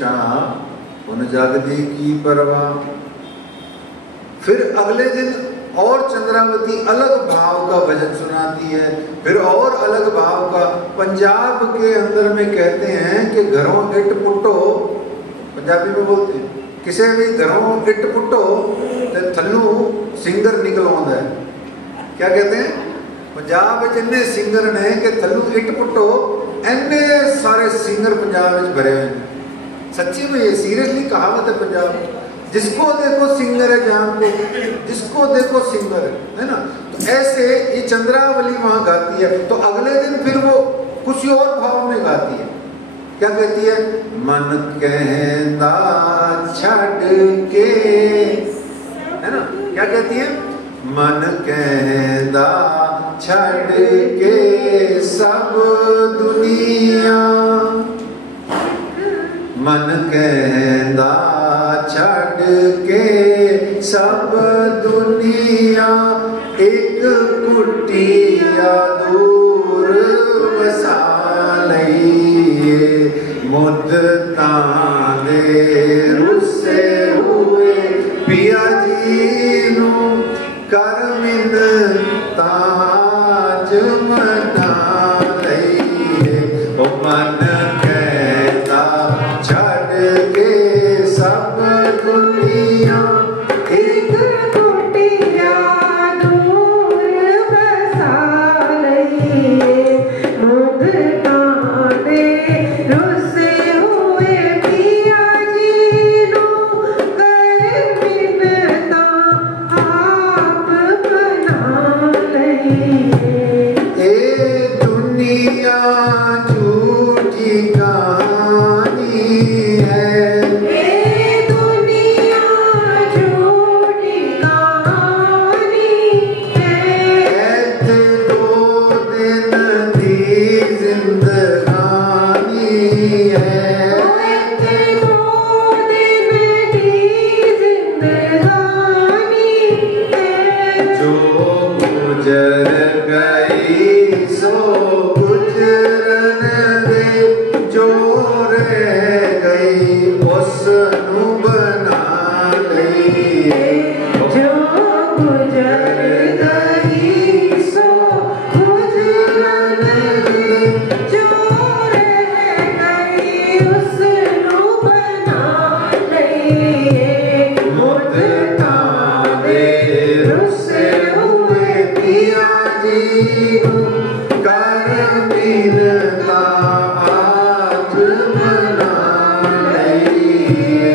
निशा उन जागदी की परवाह। फिर अगले दिन और चंद्रावती अलग भाव का भजन सुनाती है, फिर और अलग भाव का। पंजाब के अंदर में कहते हैं कि घरों इट पुट्टो, पंजाबी में बोलते हैं, किसी भी घरों इट पुट्टो तो थल्लू सिंगर निकल आंदा है। क्या कहते हैं? पंजाब में इन्ने सिंगर ने कि थल्लू इट पुट्टो, इन्ने सारे सिंगर पंजाब में भरे हुए हैं। सच्ची में ये सीरियसली कहावत है पंजाब। जिसको देखो सिंगर है, जहाँ को जिसको देखो सिंगर है ना। तो ऐसे ये चंद्रावली वहां गाती है। तो अगले दिन फिर वो कुछ और भाव में गाती है। क्या कहती है? मन कहंदा छड़ के, है ना। क्या कहती है? मन कहंदा छड़ के सब दुनिया, मन कहंदा छड़ के सब दुनिया, एक कुटिया दूर वसा लईए, मुद्दतां दे रुसे हुए पिया जी नू कर मिन्नतां मना लईए। ओ मन कहता छड़ के सब दुनिया, एक कुटिया दूर बसा लईए, मुद्दतां दे रुसे हुए पिया जी नू कर मिन्नतां आप मना लईए। ए दुनिया झूठी कहानी है, ए दुनिया झूठी कहानी है, ऐसे दो दिन दी जिंदगानी है। ऐसे दो दिन की जिंदगानी है, जो गुजर गई सो गुजरन दे, जो रह गई उसनू बना लईए। जो गुजर गई सो गुजरन दे, जो रह गई उसनू बना लईए, मुद्दतां दे रुसे हुए पिया जी नू कर मिन्नतां आज मना लईए।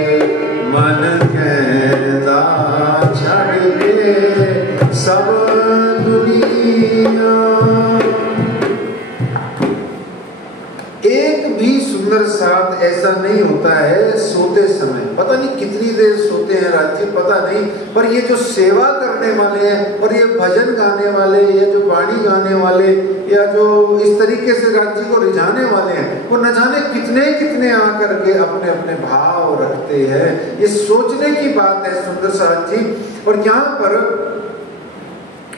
मन कहंदा छड़ के सब दुनिया। एक भी सुंदर साथ ऐसा नहीं होता है सोते समय। पता नहीं कितनी देर सोते हैं राज्य, पता नहीं। पर ये जो सेवा करने वाले हैं और ये भजन गाने वाले या जो वाणी गाने वाले या जो इस तरीके से राज्य को रिझाने वाले हैं, वो न जाने कितने कितने आकर के अपने अपने भाव रखते हैं। ये सोचने की बात है सुंदर साथ जी। और यहाँ पर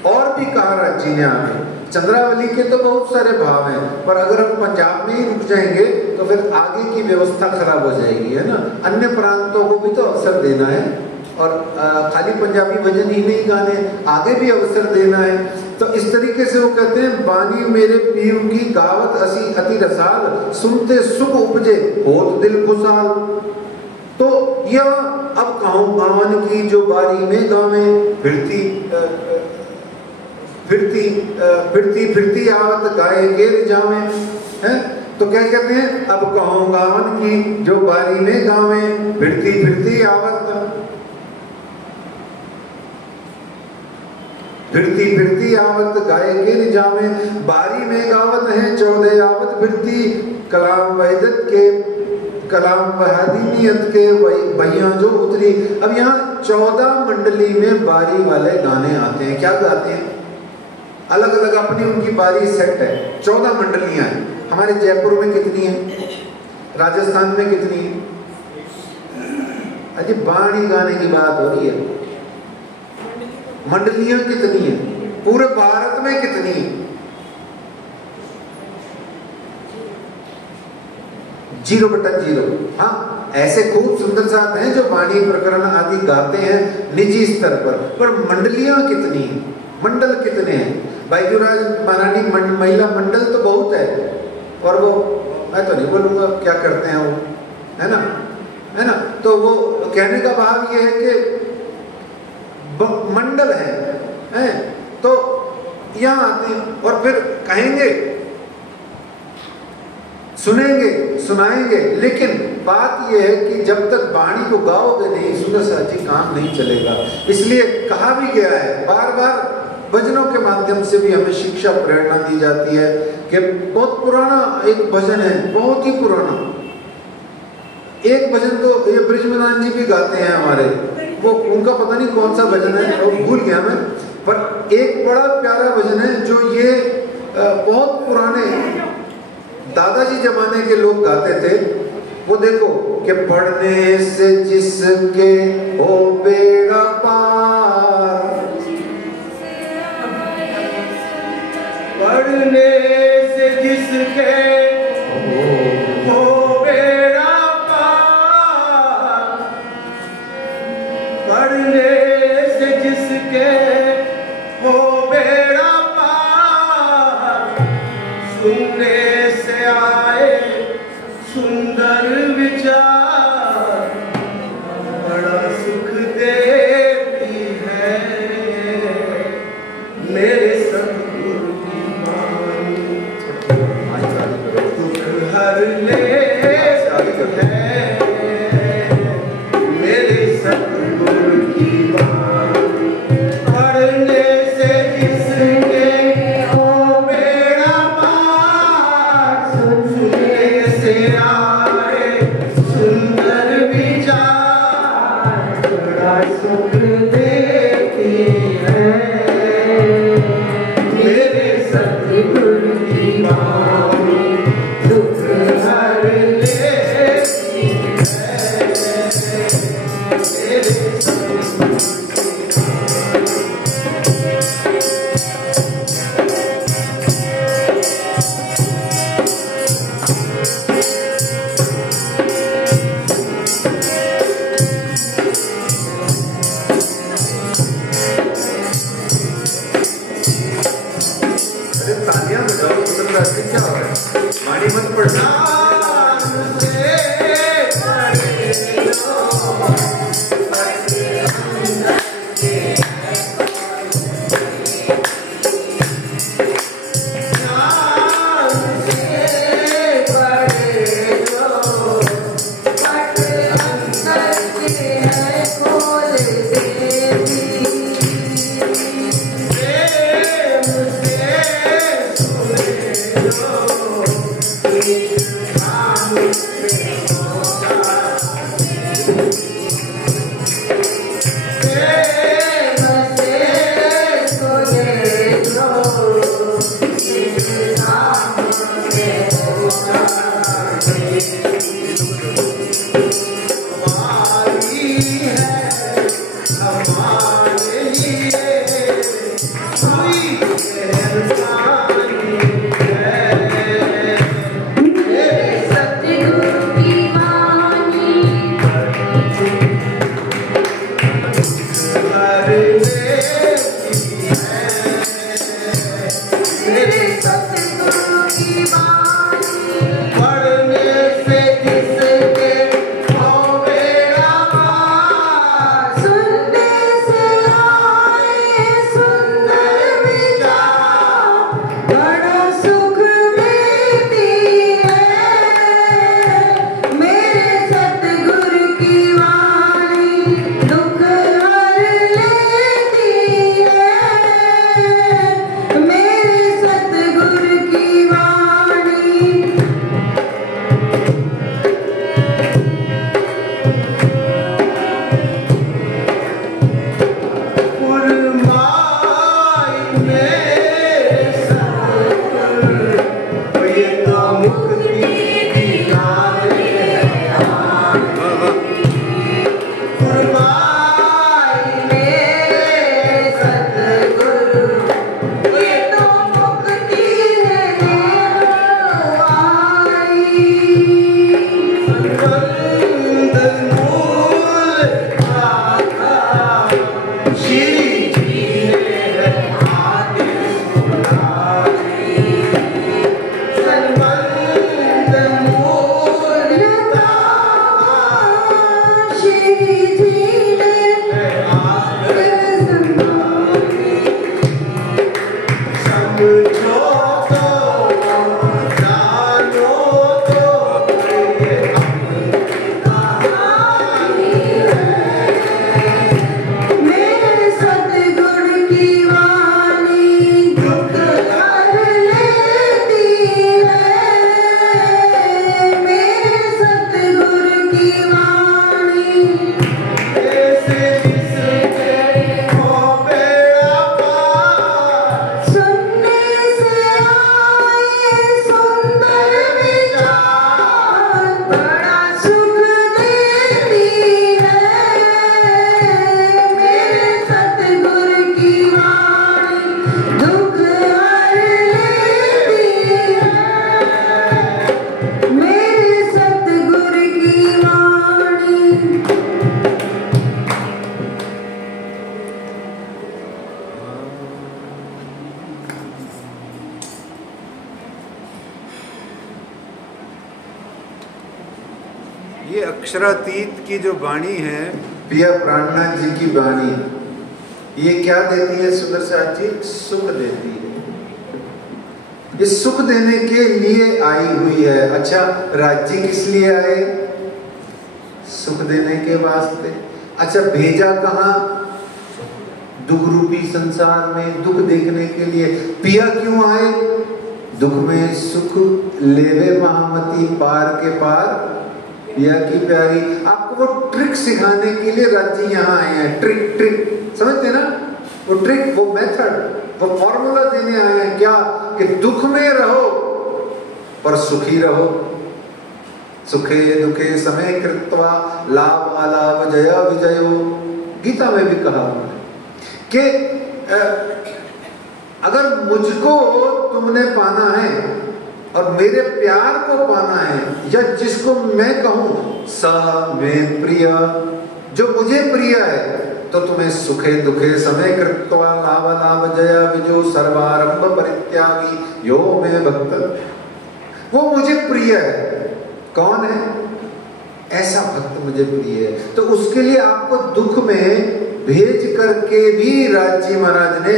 और भी कहा राज जी ने आगे, चंद्रावली के तो बहुत सारे भाव हैं, पर अगर हम पंजाब में ही रुक जाएंगे तो फिर आगे की व्यवस्था खराब हो जाएगी, है ना। अन्य प्रांतों को भी तो अवसर देना है और खाली पंजाबी भजन ही नहीं गाने, आगे भी अवसर देना है। तो इस तरीके से वो कहते हैं, बानी मेरे पीर की गावत असी अति रसाल, सुनते सुख उपजे होत दिल खुशाल। तो यह अब कहूँ गावन की जो बारी में गावे, फिरती आवत गाए गेर जावे, हैं। तो क्या कहते हैं? अब कहूँ गावन की जो बारी में गावे, फिरती आवत, फिरती आवत गाए गिर जावे, बारी में गावत है 14 आवत फिरती, कलाम वैदत के कलाम वहादीनियत के भैया जो उतरी। अब यहाँ 14 मंडली में बारी वाले गाने आते हैं। क्या गाते हैं? अलग अलग अपनी उनकी बारी सेट है। 14 मंडलियां हैं। हमारे जयपुर में कितनी है? राजस्थान में कितनी है? अजी बाणी गाने की बात हो रही है। मंडलियां कितनी है? पूरे भारत में कितनी है? 0/0। हाँ, ऐसे खूब सुंदर साथ हैं जो वाणी प्रकरण आदि गाते हैं निजी स्तर पर मंडलियां कितनी हैं, मंडल कितने हैं? बैजूराज महारानी महिला मंडल तो बहुत है, और वो मैं तो नहीं बोलूँगा क्या करते हैं वो, है ना। तो वो कहने का भाव ये है कि मंडल है तो यहाँ आते हैं और फिर कहेंगे, सुनेंगे, सुनाएंगे, लेकिन बात यह है कि जब तक वाणी को गाओगे नहीं सुंदर साथ जी काम नहीं चलेगा। इसलिए कहा भी गया है, बार बार भजनों के माध्यम से भी हमें शिक्षा प्रेरणा दी जाती है कि बहुत पुराना एक भजन है, बहुत ही पुराना एक भजन तो ये ब्रिजमनाथ जी भी गाते हैं हमारे, वो उनका पता नहीं कौन सा भजन है, वो भूल गया मैं, पर एक बड़ा प्यारा भजन है जो ये बहुत पुराने दादाजी जमाने के लोग गाते थे। वो देखो कि पढ़ने से जिसके हो बेड़ा पार, पढ़ने से जिसके हो बेड़ा पार, पढ़ने से जिसके हो बेड़ा पार, सुनने से आए सुंदर विचार, बड़ा सुख देती है मेरे सतगुरु की वाणी, दुख हर लेती है मेरे सतगुरु की वाणी, पढ़ने से जिसके हो बेड़ा पार, सुनने से आए सुंदर विचार, बड़ा सुख देती है मेरे सतगुरु की वाणी, दुख हर लेती है मेरे सतगुरु। अरे तालियां बजाओ, सुंदर से क्या हो रहा है? वाणी मत पढ़ना। Thank you. ये अक्षरातीत की जो वाणी है, पिया प्राणनाथ जी की वाणी, ये क्या देती है सुदर्शन जी? सुख देती है। ये सुख देने के लिए आई हुई है। अच्छा, राज्य किस लिए आए? सुख देने के वास्ते। अच्छा, भेजा कहाँ? दुख रूपी संसार में दुख देखने के लिए। पिया क्यों आए? दुख में सुख लेवे महामती पार के पार पिया की प्यारी। आपको वो ट्रिक सिखाने के लिए राज्य यहाँ आए हैं। ट्रिक समझते ना? वो ट्रिक, वो मेथड, वो फॉर्मूला देने आए हैं। क्या? कि दुख में रहो पर सुखी रहो। सुखे दुखे समय कृत्वा लाभ अलाभ जया विजयो। गीता में भी कहा कि अगर मुझको तुमने पाना है और मेरे प्यार को पाना है, या जिसको मैं कहूं स में प्रिय, जो मुझे प्रिय है, तो तुम्हें सुखे दुखे समय कृत्वा लाभ लाभ जया विजो सर्वारंभ परित्यागी यो में भक्त। वो मुझे प्रिय है। कौन है? ऐसा भक्त मुझे प्रिय है। तो उसके लिए आपको दुख में भेज करके भी राज्य महाराज ने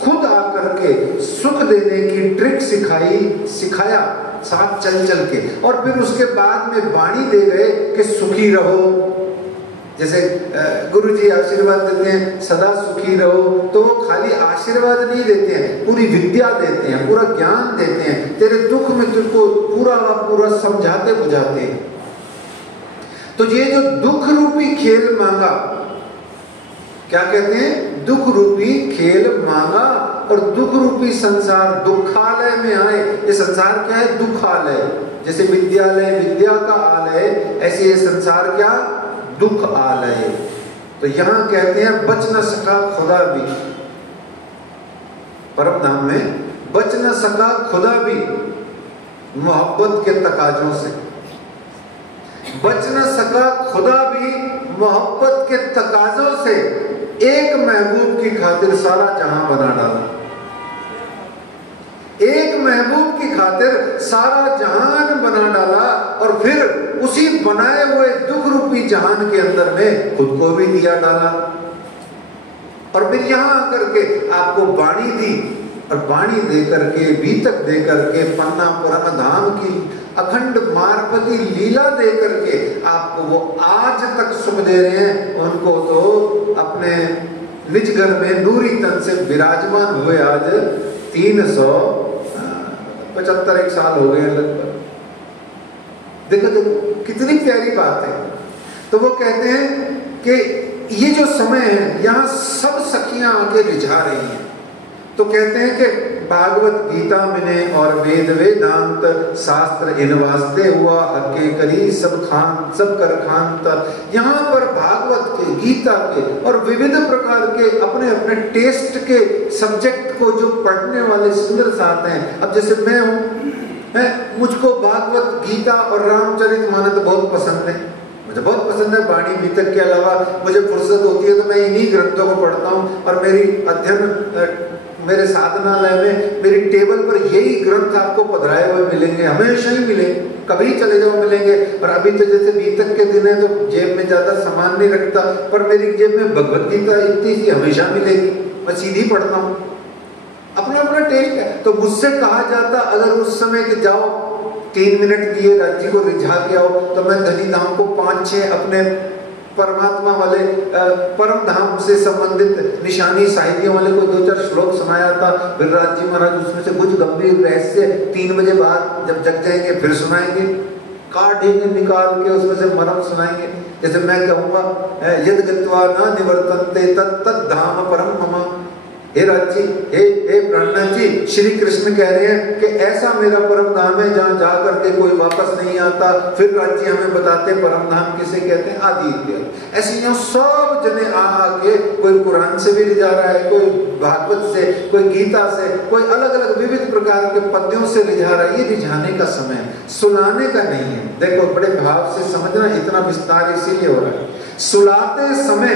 खुद आकर के सुख देने की ट्रिक सिखाया साथ चल चल के। और फिर उसके बाद में वाणी दे गए कि सुखी रहो। जैसे गुरु जी आशीर्वाद देते हैं सदा सुखी रहो, तो वो खाली आशीर्वाद नहीं देते हैं, पूरी विद्या देते हैं, पूरा ज्ञान देते हैं। तेरे दुख में तुझको पूरा पूरा समझाते बुझाते हैं। तो ये जो दुख रूपी खेल मांगा, क्या कहते हैं? दुख रूपी खेल मांगा। और दुख रूपी संसार दुखालय में आए। ये संसार क्या है? दुखालय। जैसे विद्यालय विद्या का आलय, ऐसे ये संसार क्या? दुख आलय। तो यहां कहते हैं बच न सका खुदा भी, परम धाम में बच न सका खुदा भी मोहब्बत के तकाजों से। बच न सका खुदा भी मोहब्बत के तकाजों से। एक महबूब की खातिर सारा जहां बना डाला। एक महबूब की खातिर सारा जहान बना डाला। और फिर उसी बनाए हुए दुख रूपी जहान के अंदर में खुद को भी दिया डाला। और फिर यहां आकर के आपको वाणी दी, और वाणी दे करके बीतक दे करके पन्ना परम धाम की अखंड मार्पती लीला दे करके आपको वो आज तक सुख दे रहे हैं। उनको तो अपने निज घर में नूरी तन से विराजमान हुए आज 375 साल हो गए लगभग। देखो देखो कितनी प्यारी बात है। तो वो कहते हैं कि ये जो समय है, यहाँ सब सखियां आके रिझा रही हैं। तो कहते हैं कि भागवत गीता मिने और वेद वेदांत शास्त्र इन वास्ते हुआ हके करी सब कर खान। यहाँ पर भागवत के, गीता के और विविध प्रकार के अपने अपने टेस्ट के सब्जेक्ट को जो पढ़ने वाले सुंदर साथ हैं। अब जैसे मैं हूँ, मुझको भागवत गीता और रामचरितमानस बहुत पसंद है। मुझे बहुत पसंद है। वाणी बीतक के अलावा मुझे फुर्सत होती है तो मैं इन्हीं ग्रंथों को पढ़ता हूँ। और मेरी अध्ययन, मेरे साधनालय में मेरी टेबल पर यही ग्रंथ आपको पधराए हुए मिलेंगे, हमेशा ही मिलेंगे। कभी चले जाओ मिलेंगे। और अभी तो जैसे बीतक के दिन है तो जेब में ज्यादा सामान नहीं रखता, पर मेरी जेब में भगवत गीता इतनी सी हमेशा मिलेगी। मैं सीधी पढ़ता हूँ। अपना अपना टेस्ट है। तो मुझसे कहा जाता अगर उस समय के जाओ 3 मिनट दिए राज्य को रिझा के आओ, तो मैं धनी धाम को 5-6 अपने परमात्मा वाले परम धाम से संबंधित निशानी साहित्यों वाले को 2-4 श्लोक सुनाया था। फिर राज जी महाराज उसमें से कुछ गंभीर रहस्य 3 बजे बाद जब जग जाएंगे फिर सुनाएंगे, काटेंगे निकाल के उसमें से मर्म सुनाएंगे। जैसे मैं कहूँगा यद गत्वा न निवर्तन्ते तत् धाम परम मम। हे राज जी, हे प्राणनाथ जी, श्री कृष्ण कह रहे हैं कि ऐसा मेरा परम धाम है जहाँ जा करके कोई वापस नहीं आता। फिर राज जी हमें बताते परम धाम किसे कहते हैं, आदि इत्यादि। ऐसे यहाँ सब जने आके कोई कुरान से भी रिझा रहा है, कोई भागवत से, कोई गीता से, कोई अलग अलग विविध प्रकार के पद्यों से रिझा रहा है। ये रिझाने का समय है, सुनाने का नहीं है। देखो बड़े भाव से समझना, इतना विस्तार इसीलिए हो रहा है। सुलाते समय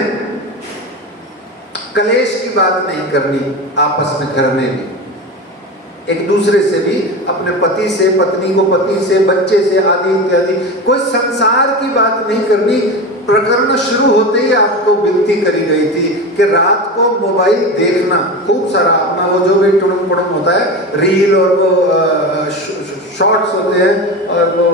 कलेश की बात नहीं करनी आपस में घर में भी। एक दूसरे से भी, अपने पति से, पत्नी को पति से, बच्चे से, आदि इत्यादि। कोई संसार की बात नहीं करनी। प्रकरण शुरू होते ही आपको विनती करी गई थी कि रात को मोबाइल देखना खूब सारा, अपना वो जो भी टुड़म पुड़म होता है, रील और वो शॉर्ट्स होते हैं और वो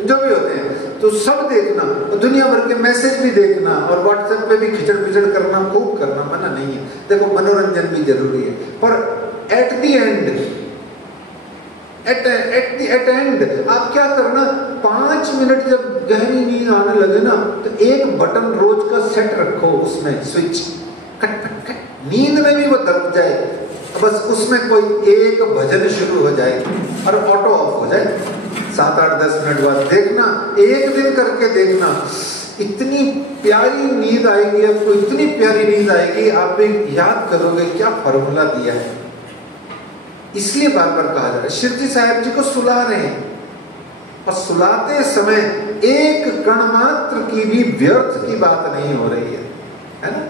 जो भी होते हैं, तो सब देखना, दुनिया भर के मैसेज भी देखना, और व्हाट्सएप पे भी खिचड़ पिचड़ करना, खूब करना, मना नहीं है। देखो मनोरंजन भी जरूरी है, पर at the end, at end आप क्या करना, 5 मिनट जब गहरी नींद आने लगे ना, तो एक बटन रोज का सेट रखो, उसमें स्विच कट कट कट, नींद में भी वो दब जाए, बस उसमें कोई एक भजन शुरू हो जाए और ऑटो ऑफ हो जाए। 7-8-10 मिनट बाद देखना, एक दिन करके देखना, इतनी प्यारी नींद आएगी आपको, इतनी प्यारी नींद आएगी, आप भी याद करोगे क्या फॉर्मूला दिया है। इसलिए बार बार कहा जा रहा है, शिव जी साहब जी को सुला रहे हैं, और सुलाते समय एक कण मात्र की भी व्यर्थ की बात नहीं हो रही है ना।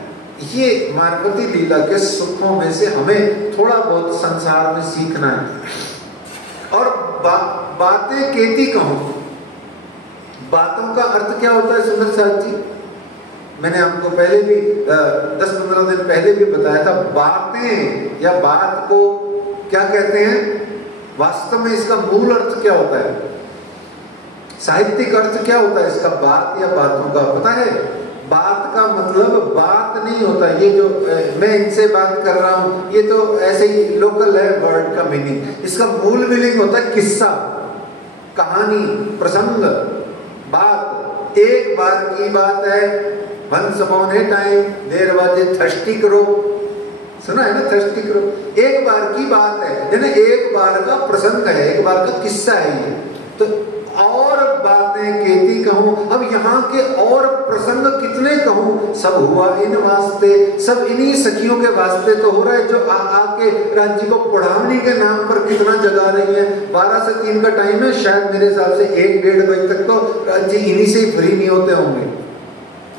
ये मार्गवती लीला के सुखों में से हमें थोड़ा बहुत संसार में सीखना है। और बातें कहती कहूं, बातों का अर्थ क्या होता है सुंदर साहब जी? मैंने आपको पहले भी 10-15 दिन पहले भी बताया था, बातें या बात को क्या कहते हैं, वास्तव में इसका मूल अर्थ क्या होता है, साहित्यिक अर्थ क्या होता है इसका, बात या बातों का पता है? बात का मतलब बात नहीं होता, ये जो मैं इनसे बात कर रहा हूं, ये तो ऐसे ही लोकल है वर्ड का मीनिंग। इसका मूल मीनिंग होता है किस्सा, कहानी, प्रसंग, बात। एक बार की बात है, once upon a time there was a thirsty crow, सुना है ना, थर्स्टी क्रो। एक बार की बात है, यानी एक बार का प्रसंग है, एक बार का किस्सा है ये। तो और बातें कहती कहूं, अब यहाँ के और प्रसंग कितने कहूं, सब हुआ इन वास्ते, सब इन्हीं सखियों के वास्ते तो हो रहा है, जो आके राज्य को पढ़ावनी के नाम पर कितना जगा रही है। 12 से 3 का टाइम है, शायद मेरे हिसाब से 1-1:30 बजे तक तो राज्य इन्हीं से ही फ्री नहीं होते होंगे।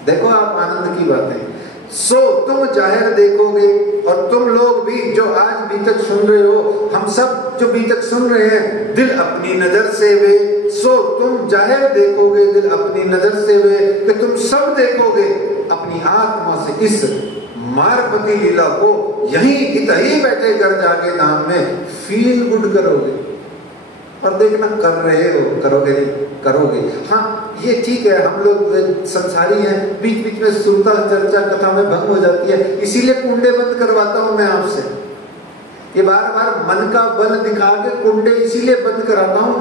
देखो आप आनंद की बातें। सो तुम जाहिर देखोगे, और तुम लोग भी जो आज भी तक सुन रहे हो, हम सब जो भी तक सुन रहे हैं, दिल अपनी नजर से वे, सो तुम जाहिर देखोगे दिल अपनी नजर से वे, कि तुम सब देखोगे अपनी आत्मा से इस मारपति लीला को, यहीं इतही बैठे घर जाके धाम में फील गुड करोगे। और देखना कर रहे हो, करोगे नहीं, करोगे। हाँ ये ठीक है, हम लोग संसारी हैं, बीच बीच में सुनता चर्चा कथा में भंग हो जाती है, इसीलिए कुंडे बंद करवाता हूं मैं आपसे। ये बार बार मन का बल दिखा के कुंडे इसीलिए बंद कराता हूं,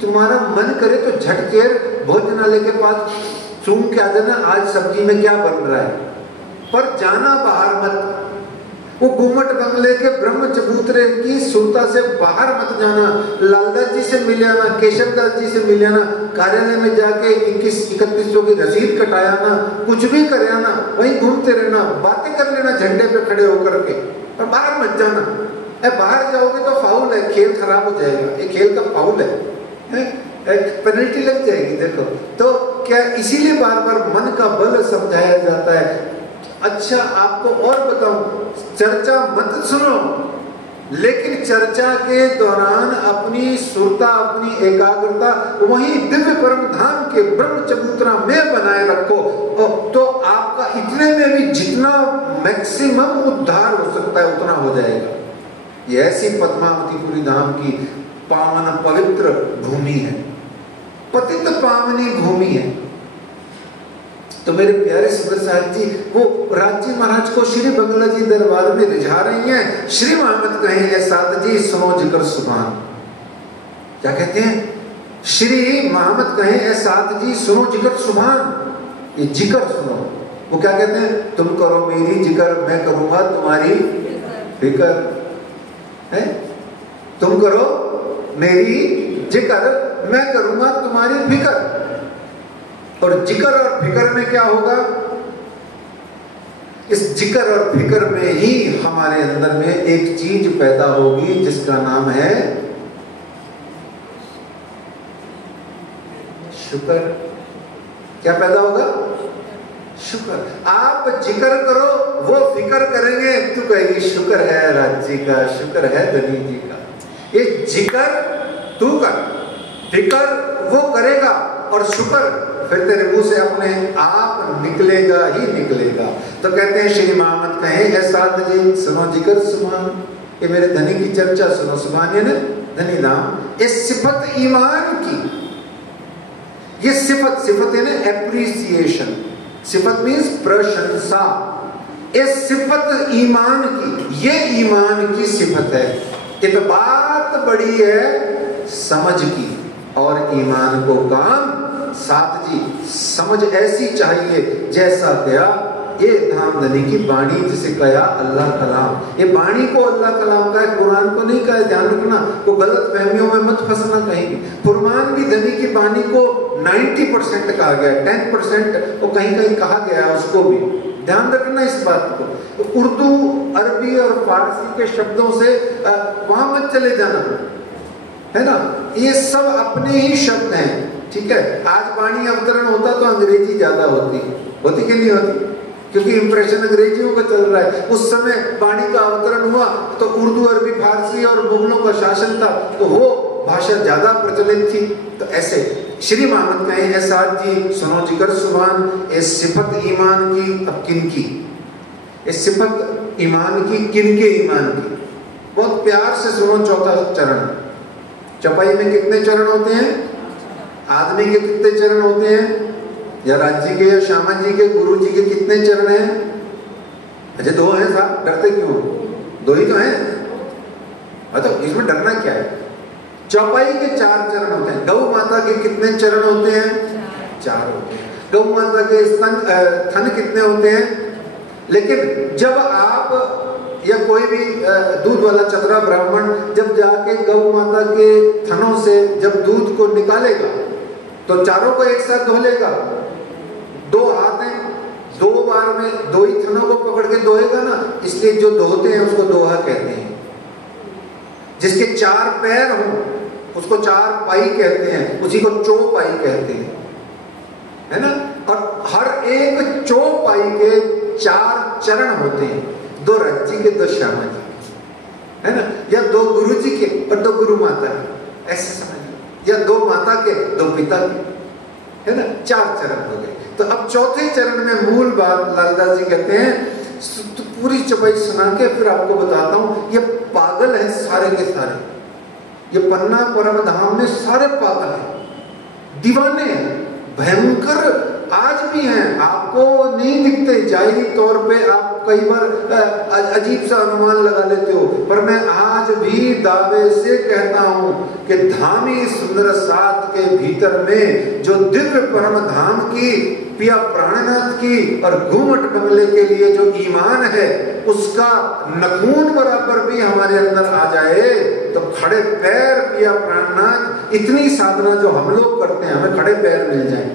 तुम्हारा मन करे तो झटकेर भोजनालय के पास सूंघ के आ जाना, आज सब्जी में क्या बन रहा है, पर जाना बाहर मत। वो गुम्मट बंगले के ब्रह्म चबूतरे की सुरता से बाहर मत जाना, लालदास जी से मिले आना, केशवदास जी से मिले आना, कार्यालय में जाके 21-31 की रसीद कटाया ना, कुछ भी करे आना, वहीं घूमते रहना, बातें कर लेना झंडे पे खड़े होकर के, और बाहर मत जाना। बाहर जाओगे तो फाउल है, खेल खराब हो जाएगा, ये खेल का फाउल है, पेनल्टी लग जाएगी। देखो तो क्या, इसीलिए बार बार मन का बल समझाया जाता है। अच्छा आपको और बताऊं, चर्चा मत सुनो, लेकिन चर्चा के दौरान अपनी सुरता, अपनी एकाग्रता वहीं दिव्य परम धाम के ब्रह्म चबूतरा में बनाए रखो, तो आपका इतने में भी जितना मैक्सिमम उद्धार हो सकता है उतना हो जाएगा। ये ऐसी पद्मावतीपुरी धाम की पावन पवित्र भूमि है, पतित पावनी भूमि है। तो मेरे प्यारे सुंदर साहब जी वो राजी महाराज को श्री बंगला जी दरबार में रिझा रही हैं। श्री मोहम्मद कहें ए सात जी सुनो जिक्र सुभान, क्या कहते हैं? श्री मोहम्मद कहें ए सात जी सुनो जिक्र सुभान, ये जिक्र सुनो। वो क्या कहते हैं? तुम करो मेरी जिक्र, मैं करूंगा तुम्हारी फिक्र है। तुम करो मेरी जिक्र, मैं करूंगा तुम्हारी फिक्र। और जिक्र और फिक्र में क्या होगा? इस जिक्र और फिक्र में ही हमारे अंदर में एक चीज पैदा होगी जिसका नाम है शुक्र। क्या पैदा होगा? शुक्र। आप जिक्र करो, वो फिक्र करेंगे, तू कहेगी शुक्र है राज्य का, शुक्र है धनी जी का। ये जिक्र तू कर, फिक्र वो करेगा और शुक्र फिर तेरे मुंह से अपने आप निकलेगा ही निकलेगा। तो कहते हैं श्री मोहम्मद कहे है साध जी सुनो जिक्र सुभान, ये मेरे धनी की चर्चा सुनो। सुभान ने धनी नाम, ये सिफत ईमान की, ये सिफत, सिफत है ना एप्रिसिएशन, सिफत मीन्स प्रशंसा, ये सिफत ईमान की, ये ईमान की सिफत है। ये तो बात बड़ी है समझ की, और ईमान को काम साथ जी समझ ऐसी चाहिए जैसा गया ये धामधनी की बाणी, जिसे कहा अल्लाह कलाम। ये बाणी को अल्लाह कलाम का है, कुरान को नहीं कहा, ध्यान रखना, वो गलत फहमियों में मत फंसना कहीं भी। कुरान भी धनी की बाणी को 90% कहा गया, 10% वो कहीं कहीं कहा गया है, उसको भी ध्यान रखना इस बात को। तो उर्दू, अरबी और फारसी के शब्दों से वहां मत चले जाना, है ना, ये सब अपने ही शब्द हैं, ठीक है। आज बाणी अवतरण होता तो अंग्रेजी ज्यादा होती कि नहीं होती, क्योंकि इंप्रेशन अंग्रेजियों का चल रहा है। उस समय बाणी का अवतरण हुआ तो उर्दू, अरबी, फारसी और मुगलों का शासन था, तो वो भाषा ज्यादा प्रचलित थी। तो ऐसे श्री मोहम्मद कहे हैं साथ जी सुनो जिक्र सुभान, ये सिफत ईमान की। अब किन की ये सिफत ईमान की, किन के ईमान की? बहुत प्यार से सुनो। चौथा चरण, चौपाई में कितने चरण होते हैं? आदमी के कितने चरण होते हैं? या राज जी के या श्यामा जी के, गुरु जी के कितने चरण हैं? अच्छा 2 हैं साहब, डरते क्यों? 2 ही तो हैं। अच्छा इसमें डरना क्या है? चौपाई के 4 चरण होते हैं। गौ माता के कितने चरण होते हैं? 4 होते हैं। गौ माता के थन कितने होते हैं? लेकिन जब आप या कोई भी दूध वाला चतरा ब्राह्मण जब जाके गौ माता के थनों से जब दूध को निकालेगा तो चारों को एक साथ धो लेगा। 2 हाथ हैं, 2 बार में 2 ही थनों को पकड़ के धोएगा ना, इसलिए जो धोते हैं उसको दोहा कहते हैं। जिसके 4 पैर हों उसको 4 पाई कहते हैं, उसी को चौपाई कहते हैं, है ना। और हर एक चौपाई के 4 चरण होते हैं, 2 रज्जी के, 2 श्यामा जी के, है ना, या 2 गुरु जी के और 2 गुरु माता के, ऐसे समझिए, या 2 माता के 2 पिता के, है ना, 4 चरण हो गए। तो अब चौथे चरण में मूल बात लालदास जी कहते हैं, तो पूरी चौपाई सुना के फिर आपको बताता हूं। ये पागल है सारे के सारे, ये पन्ना परम धाम में सारे पागल हैं, दीवाने हैं, भयंकर आज भी हैं, आपको नहीं दिखते, जाहिरी तौर पे आप कई बार अजीब सा अनुमान लगा लेते हो, पर मैं आज भी दावे से कहता हूं कि धामी सुंदर सात के भीतर में जो दिव्य परम धाम की, पिया प्राणनाथ की और घूमट बंगले के लिए जो ईमान है, उसका नखून बराबर भी हमारे अंदर आ जाए तो खड़े पैर पिया प्राणनाथ, इतनी साधना जो हम लोग करते हैं हमें खड़े पैर मिल जाए।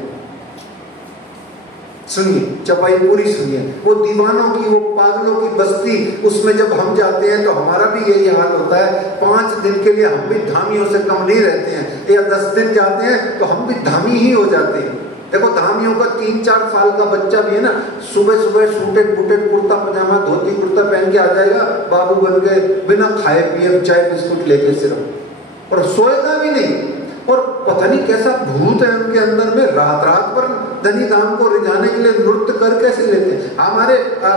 सुनिए चौपाई पूरी सुनिए। वो दीवानों की, वो पागलों की बस्ती, उसमें जब हम जाते हैं तो हमारा भी यही हाल होता है। 5 दिन के लिए हम भी धामियों से कम नहीं रहते हैं, या 10 दिन जाते हैं तो हम भी धामी ही हो जाते हैं। देखो धामियों का 3-4 साल का बच्चा भी है ना, सुबह सुबह सूटेड बूटेड कुर्ता पजामा धोती कुर्ता पहन के आ जाएगा, बाबू बन के, बिना खाए पिए चाय बिस्कुट लेके सिर्फ, और सोएगा भी नहीं। और पता नहीं कैसा भूत है उनके अंदर में, रात रात पर धनी धाम को रिझाने के लिए नृत्य कर कैसे लेते हैं। हमारे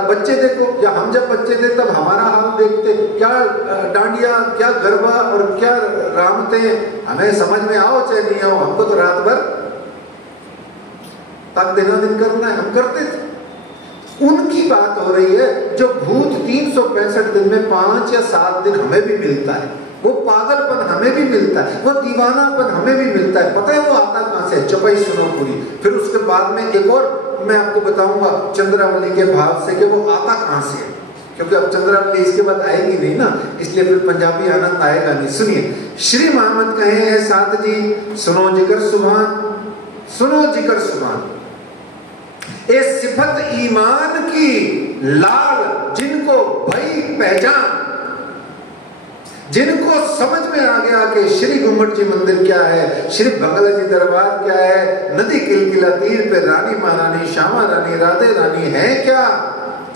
बच्चे देखो, या हम जब बच्चे थे तब हमारा हाल देखते, क्या डांडिया, क्या गरबा और क्या रामते, हमें समझ में आओ चाहे नहीं आओ, हमको तो रात भर तक देना दिन करना है, हम करते थे। उनकी बात हो रही है जो भूत 365 दिन में 5 या 7 दिन हमें भी मिलता है, वो पागलपन हमें भी मिलता है, वो दीवानापन हमें भी मिलता है। पता है वो आता कहां से? चौपाई सुनो पूरी, फिर उसके बाद में एक और मैं आपको बताऊंगा चंद्रावली के भाव से कि वो आता कहां से है, क्योंकि अब चंद्रावली इसके बाद आएगी नहीं ना, इसलिए फिर पंजाबी आनंद आएगा नहीं। सुनिए श्री मोहम्मद कहे हैं साथ जी सुनो जिक्र सुभान, सुनो जिक्र सुभान, ए सिफत ईमान की लाल, जिनको भई पहचान, जिनको समझ में आ गया कि श्री घुमट जी मंदिर क्या है, श्री बंगला जी दरबार क्या है, नदी किलकिला तीर पे रानी महारानी श्यामा रानी राधे रानी है क्या,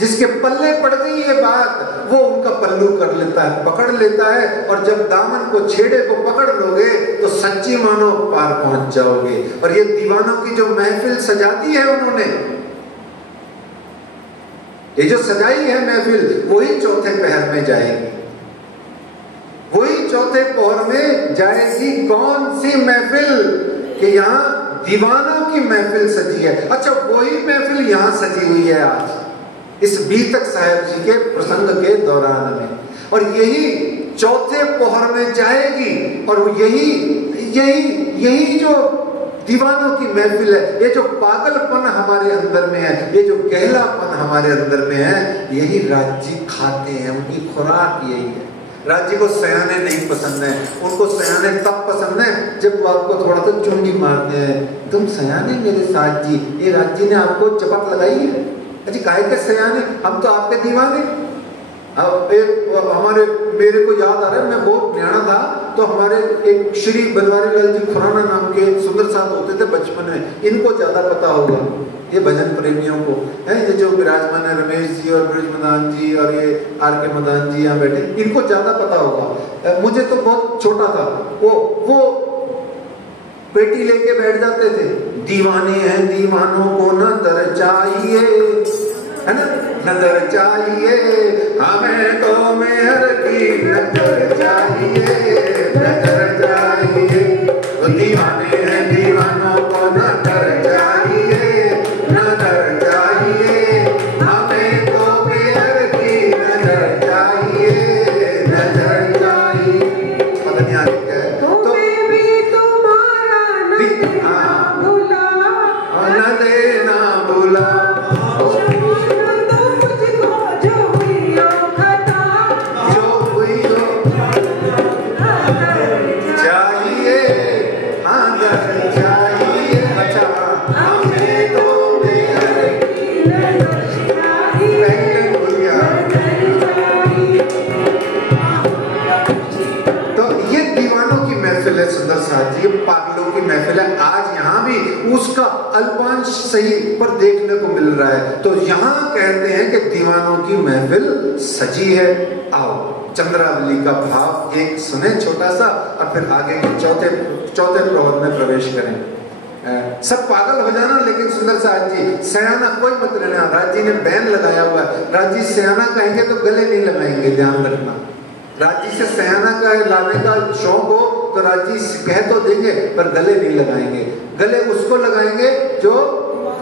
जिसके पल्ले पड़ गई ये बात, वो उनका पल्लू कर लेता है, पकड़ लेता है, और जब दामन को, छेड़े को पकड़ लोगे तो सच्ची मानो पार पहुंच जाओगे। और ये दीवानों की जो महफिल सजा दी है उन्होंने, ये जो सजाई है महफिल, वही चौथे पहर में जाएगी, वही चौथे पहर में जाएगी। कौन सी महफिल? कि यहाँ दीवानों की महफिल सजी है। अच्छा, वही महफिल यहाँ सजी हुई है आज इस बीतक साहब जी के प्रसंग के दौरान में, और यही चौथे पहर में जाएगी। और यही यही यही जो दीवानों की महफिल है, ये जो पागलपन हमारे अंदर में है, ये जो गहलापन हमारे अंदर में है, यही राज्य खाते हैं, उनकी खुराक यही है। राज्य को सयाने नहीं पसंद है, उनको सयाने तब पसंद है जब वो आपको थोड़ा सा चुंडी मारते हैं, तुम सयाने मेरे साथ जी, ये राज्य ने आपको चपट लगाई है, अजी काहे के सयाने, हम तो आपके दीवाने। अब एक हमारे, मेरे को याद आ रहा है, मैं बहुत न्याणा था तो हमारे एक श्री बनवारी लाल जी खुराना नाम के सुंदर साथ होते थे बचपन में, इनको ज्यादा पता होगा ये भजन प्रेमियों को है, ये जो विराजमान है रमेश जी और ब्रज मदान जी और ये आर के मदान जी यहाँ बैठे, इनको ज्यादा पता होगा। मुझे तो बहुत छोटा था, वो पेटी लेके बैठ जाते थे, दीवाने हैं दीवानों को नजर चाहिए, है ना, नजर चाहिए हमें तो मेहर की नजर चाहिए, नजर चाहिए, वो दीवाने हैं दीवानों को नजर चाहिए, नजर चाहिए हमें तो मेहर की नजर चाहिए, नजर चाहिए। पता नहीं आगे क्या है, तो भी तुम्हारा न देना भूला, सुंदर साथ जी, पागलों की महफिल है। आज यहाँ भी उसका अल्पांश सही पर देखने को मिल रहा है। तो यहाँ कहते हैं कि दीवानों की महफिल सजी है। आओ चंद्रावली का भाव एक सुने छोटा सा, और फिर आगे के चौथे प्रहर में प्रवेश करें। सब पागल हो जाना, लेकिन सुंदर साथ जी सयाना कोई मत लेना। राज्य ने बैन लगाया हुआ है, राज्य सयाना कहेंगे तो गले नहीं लगाएंगे, ध्यान रखना। राज्य से सयाना का लाने का शौक हो तो राज्य कह तो देंगे पर गले नहीं लगाएंगे। गले उसको लगाएंगे जो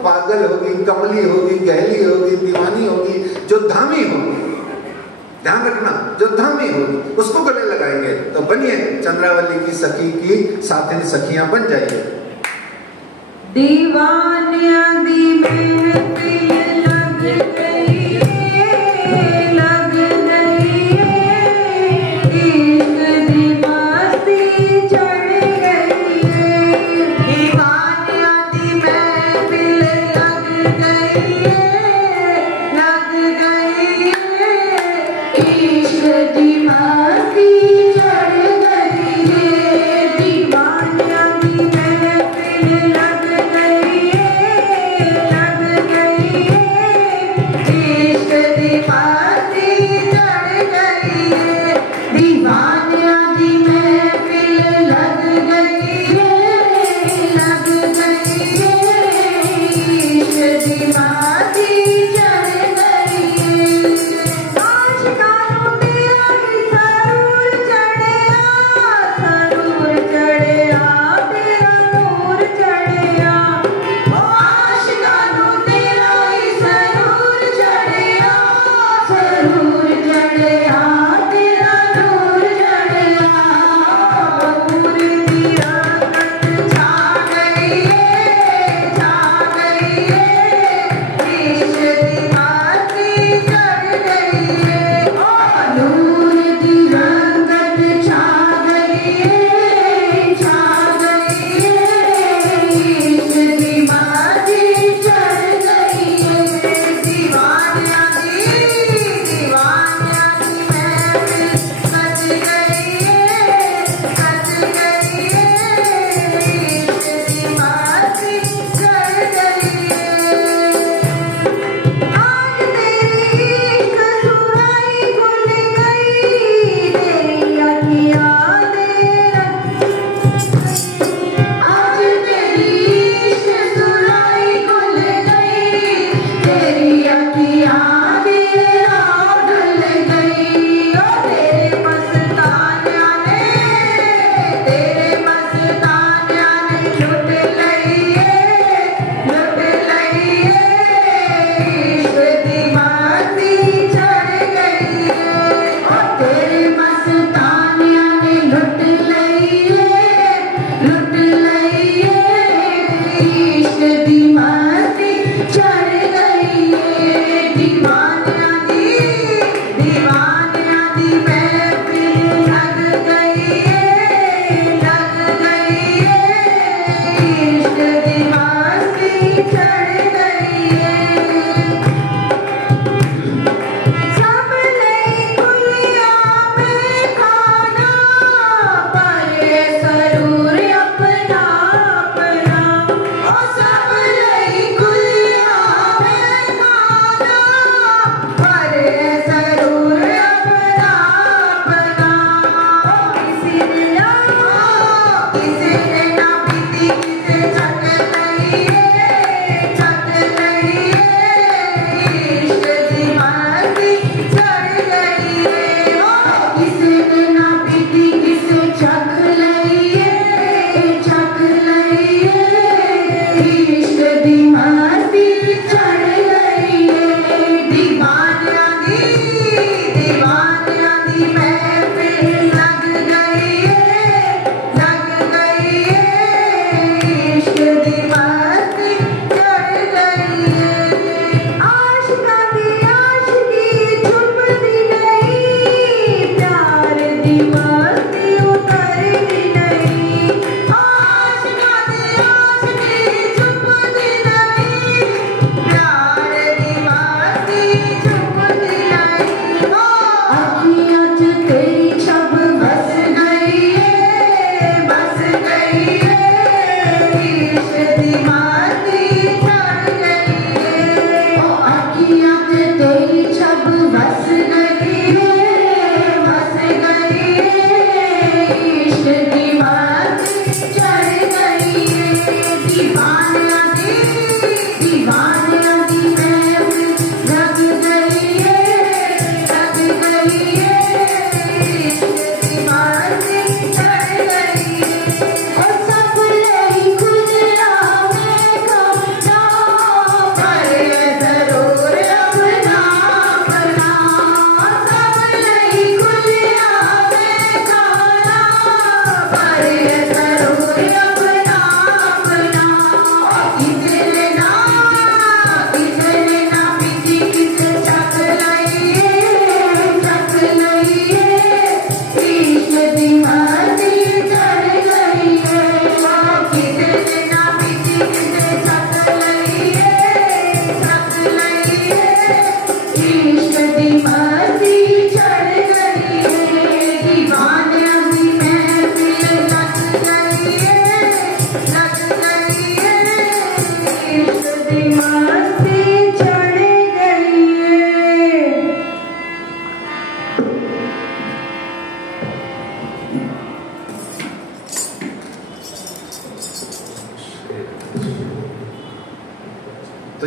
पागल होगी, कमली होगी, गहली होगी, दीवानी होगी, जो धामी होगी, ध्यान रखना, जो धामी होगी उसको गले लगाएंगे। तो बनिए चंद्रावली की सखी की साथिन सखियां बन जाइए। दीवानिया दी महफिल लग गई है, लग गई है, इश्क दी मस्ती चढ़ गई है। दीवानिया दी महफिल लग गई है, लग गई है, इश्क दी मस्ती चढ़ गई है। दीवानिया दी महफिल लग गई है, लग गई है,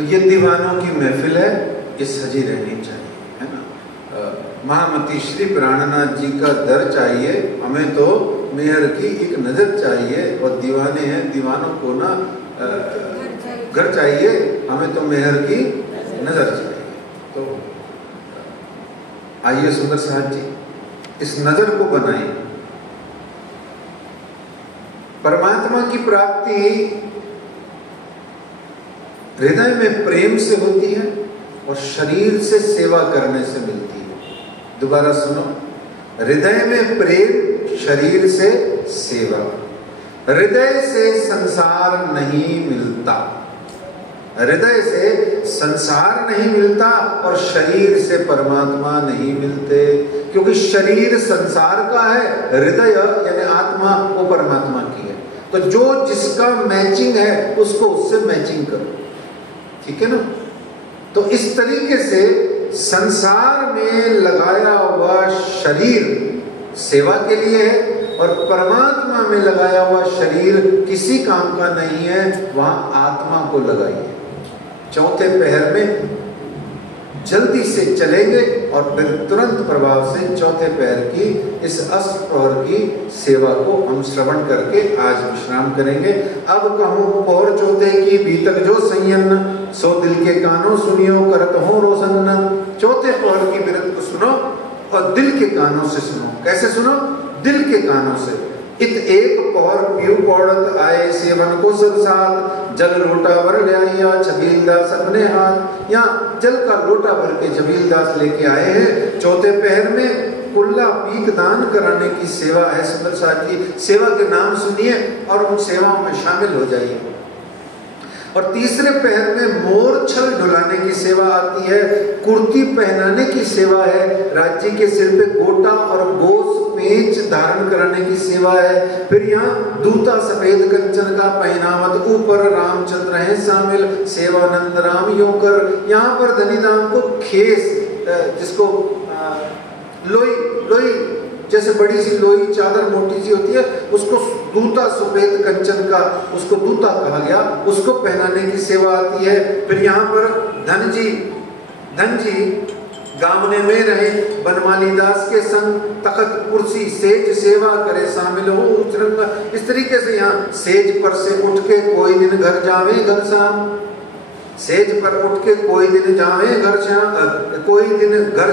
तो ये दीवानों की महफिल है, ये सजी रहनी चाहिए, है ना। महामती श्री प्राणनाथ जी का दर चाहिए, हमें तो मेहर की एक नज़र चाहिए, और दीवाने हैं, दीवानों को ना घर चाहिए, हमें तो मेहर की नज़र चाहिए। तो आइए सुंदर साहब जी, इस नज़र को बनाइए। परमात्मा की प्राप्ति हृदय में प्रेम से होती है और शरीर से सेवा करने से मिलती है। दोबारा सुनो, हृदय में प्रेम, शरीर से सेवा। हृदय से संसार नहीं मिलता, हृदय से संसार नहीं मिलता, और शरीर से परमात्मा नहीं मिलते, क्योंकि शरीर संसार का है, हृदय यानी आत्मा वो परमात्मा की है। तो जो जिसका मैचिंग है उसको उससे मैचिंग करो, ठीक है ना। तो इस तरीके से संसार में लगाया हुआ शरीर सेवा के लिए है, और परमात्मा में लगाया हुआ शरीर किसी काम का नहीं है, वहां आत्मा को लगाइए। चौथे पहर में जल्दी से चलेंगे और फिर तुरंत प्रभाव से चौथे पहर की इस अष्टप्रहर की सेवा को हम श्रवण करके आज विश्राम करेंगे। अब कहूँ पौर चौथे की बीतक जो संयन्न, सो दिल के कानों सुनियो करत हो रोशन। चौथे पहर की बिरत को सुनो और दिल के कानों से सुनो। कैसे सुनो? दिल के कानों से। इत एक पौर पीऊ पौड़त आए सेवन को सब साथ, जल लोटा भर लिया छबीलदास अपने हाथ। यहाँ जल का लोटा भर के छबीलदास लेके आए हैं। चौथे पहर में कुल्ला पीक दान कराने की सेवा है। सुंदर साहब जी, सेवा के नाम सुनिए और उन सेवाओं में शामिल हो जाइए। और तीसरे पहर में मोर छल ढुलाने की सेवा आती है, कुर्ती पहनाने की सेवा है, राज्य के सिर पे गोटा और गोस पेंच धारण कराने की सेवा है। फिर यहाँ दूता सफेद कंचन का पहनावत, ऊपर रामचंद्र है शामिल, सेवानंद राम योकर। यहाँ पर धनीधाम को खेस, जिसको लोई लोई जैसे बड़ी सी लोई चादर मोटी सी होती है, उसको दूता सफेद कंचन का, उसको दूता कहा गया, उसको पहनाने की सेवा आती है। फिर यहाँ पर धन जी गावने में रहे, बनमाली दास के संग, तखत कुर्सी सेज सेवा करे शामिल हो उचरंग। इस तरीके से यहाँ सेज पर से उठ के कोई दिन घर जावे घनश्याम, सेज पर उठ के कोई दिन जावे घर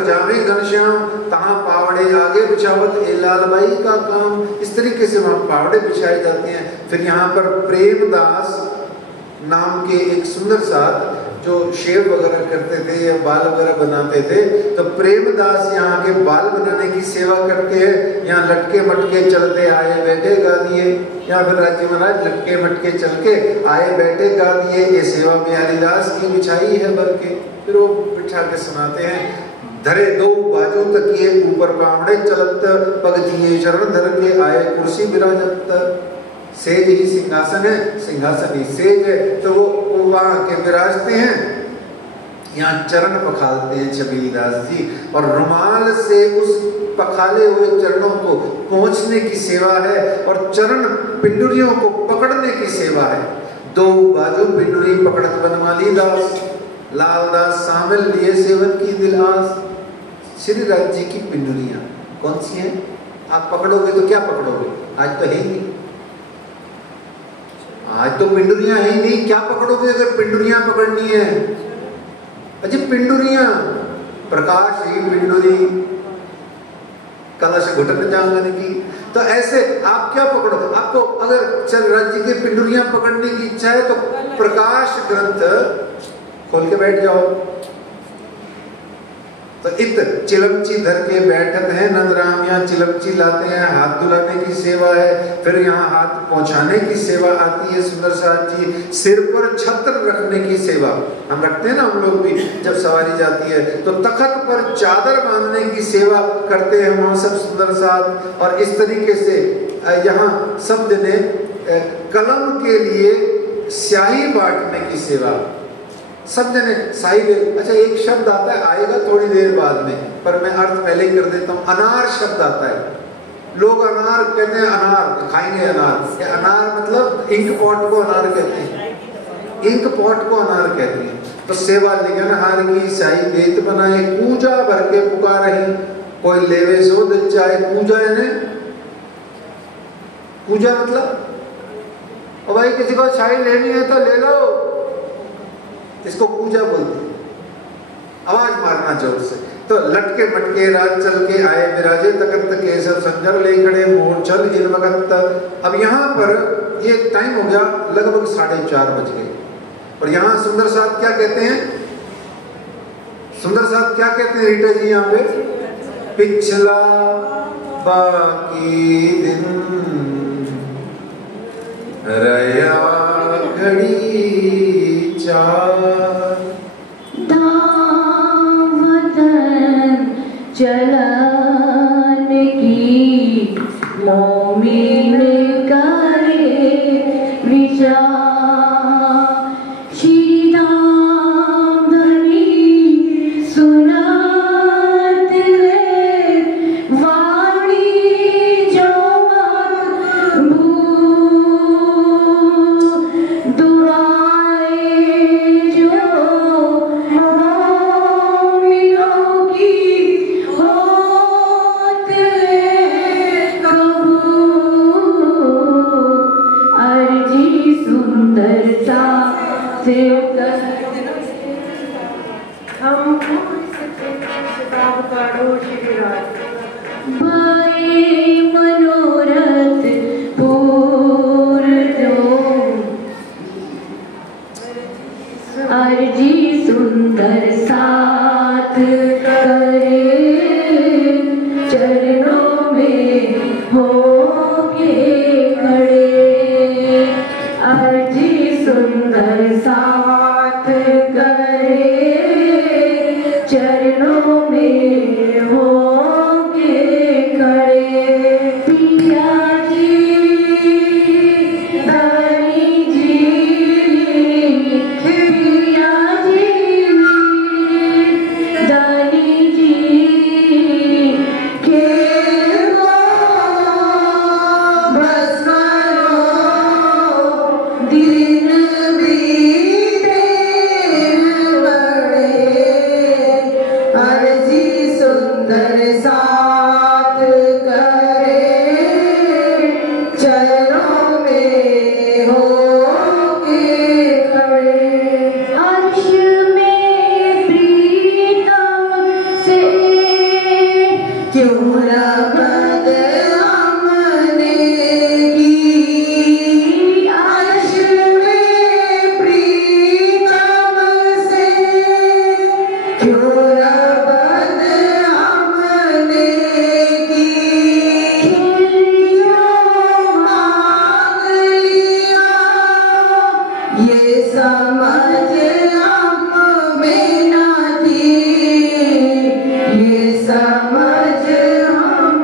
जावे घनश्याम, तहाँ पावड़े आगे बिछावत ए लालबाई का काम। इस तरीके से वहाँ पावड़े बिछाए जाते हैं। फिर यहाँ पर प्रेमदास नाम के एक सुंदर साथ जो शेव वगैरह करते थे या बाल वगैरह बनाते थे, तो प्रेमदास यहाँ के बाल बनाने की सेवा करते हैं। यहाँ लटके मटके चलते आए बैठे गा दिए, या फिर राज्य महाराज लटके मटके चल के आए बैठे गा दिए, ये सेवा बिहारीदास की बिछाई है भर के। फिर वो बिठा के सुनाते हैं, धरे दो बाजू तकिए ऊपर पावड़े चलत, पग दिए चरण धर के आए कुर्सी विराजत। सेज ही सिंहासन है, सिंहासन ही सेज है, तो वो वहां के विराजते हैं। यहाँ चरण पखालते हैं छबीलदास जी, और रुमाल से उस पखाले हुए चरणों को पहुंचने की सेवा है, और चरण पिंडुरियों को पकड़ने की सेवा है। दो बाजू पिंडुरी पकड़त बनमाली दास, लाल दास शामिल लिए सेवन की दिलास। श्री राज जी की पिंडुरियां कौन सी हैं? आप पकड़ोगे तो क्या पकड़ोगे? आज तो है ही नहीं, आज तो पिंडुरियां है ही नहीं, क्या पकड़ोगे अगर पिंडुरियां पकड़नी है? अजी पिंडुरियां, प्रकाश ही पिंडुरी, कलश घुटन जांगन की। तो ऐसे आप क्या पकड़ो? आपको अगर चल राज्य की पिंडुरियां पकड़ने की इच्छा है तो प्रकाश ग्रंथ खोल के बैठ जाओ। तो इत चिलमची धर के बैठत है नंदराम, यहाँ चिलमची लाते हैं, हाथ धुलाने की सेवा है। फिर यहाँ हाथ पहुंचाने की सेवा आती है। सुंदर साहब जी सिर पर छत्र रखने की सेवा हम रखते हैं ना, हम लोग भी जब सवारी जाती है तो तखत पर चादर बांधने की सेवा करते हैं हम सब सुंदर साहब। और इस तरीके से यहाँ शब्द ने कलम के लिए स्याही बांटने की सेवा, सब जने साहिब। अच्छा एक शब्द आता है, आएगा थोड़ी देर बाद में, पर मैं अर्थ पहले ही कर देता हूँ। अनार शब्द आता है, लोग अनार कहते हैं, अनार खाएंगे अनार। अनार मतलब इंक पॉट को अनार कहते हैं, इंक पॉट को अनार कहते हैं। तो सेवा लिगन हार की साई देत बनाए, पूजा भर के पुकारही, कोई लेवे सो दिल चाहे। पूजा है, पूजा मतलब और भाई किसी को साई लेनी है तो ले लो, इसको पूजा बोलते हैं। आवाज मारना जोर से। तो लटके मटके रात चल के आए विराजे, तकत केसर संजर ले खड़े मोर चल इन वक्त। अब यहाँ पर ये टाइम हो गया लगभग 4:30 बज गए, और यहाँ सुंदर साथ क्या कहते हैं? सुंदर साथ क्या कहते हैं रीटा जी यहाँ पे? पिछला बाकी दिन रया घड़ी चार, दावतन चलन की मोमिन करे विचार। श्री राम धनी सुनात है वाणी जो मकबूल, दुआएं जो मोमिनों की होत है कबूल। अर्जी सुंदरता से हम भाई मनोरथ पूर्ण, अर्जी सुंदर साथ करे चरणों में होके खड़े। अर्जी सुंदर साथ करे चरणों में होके खड़े। पिया जी धनी जी, पिया जी धनी जी के बस दिन बीते बड़े। अर्जी सुंदर साथ करे चरणों में होके खड़े। अर्श में प्रीतम से क्यों रबद हमने की, अर्श में प्रीतम से क्यों रबद हमने की। खिलियो मांग लिया ये समझ हम में न थी, ये समझ हम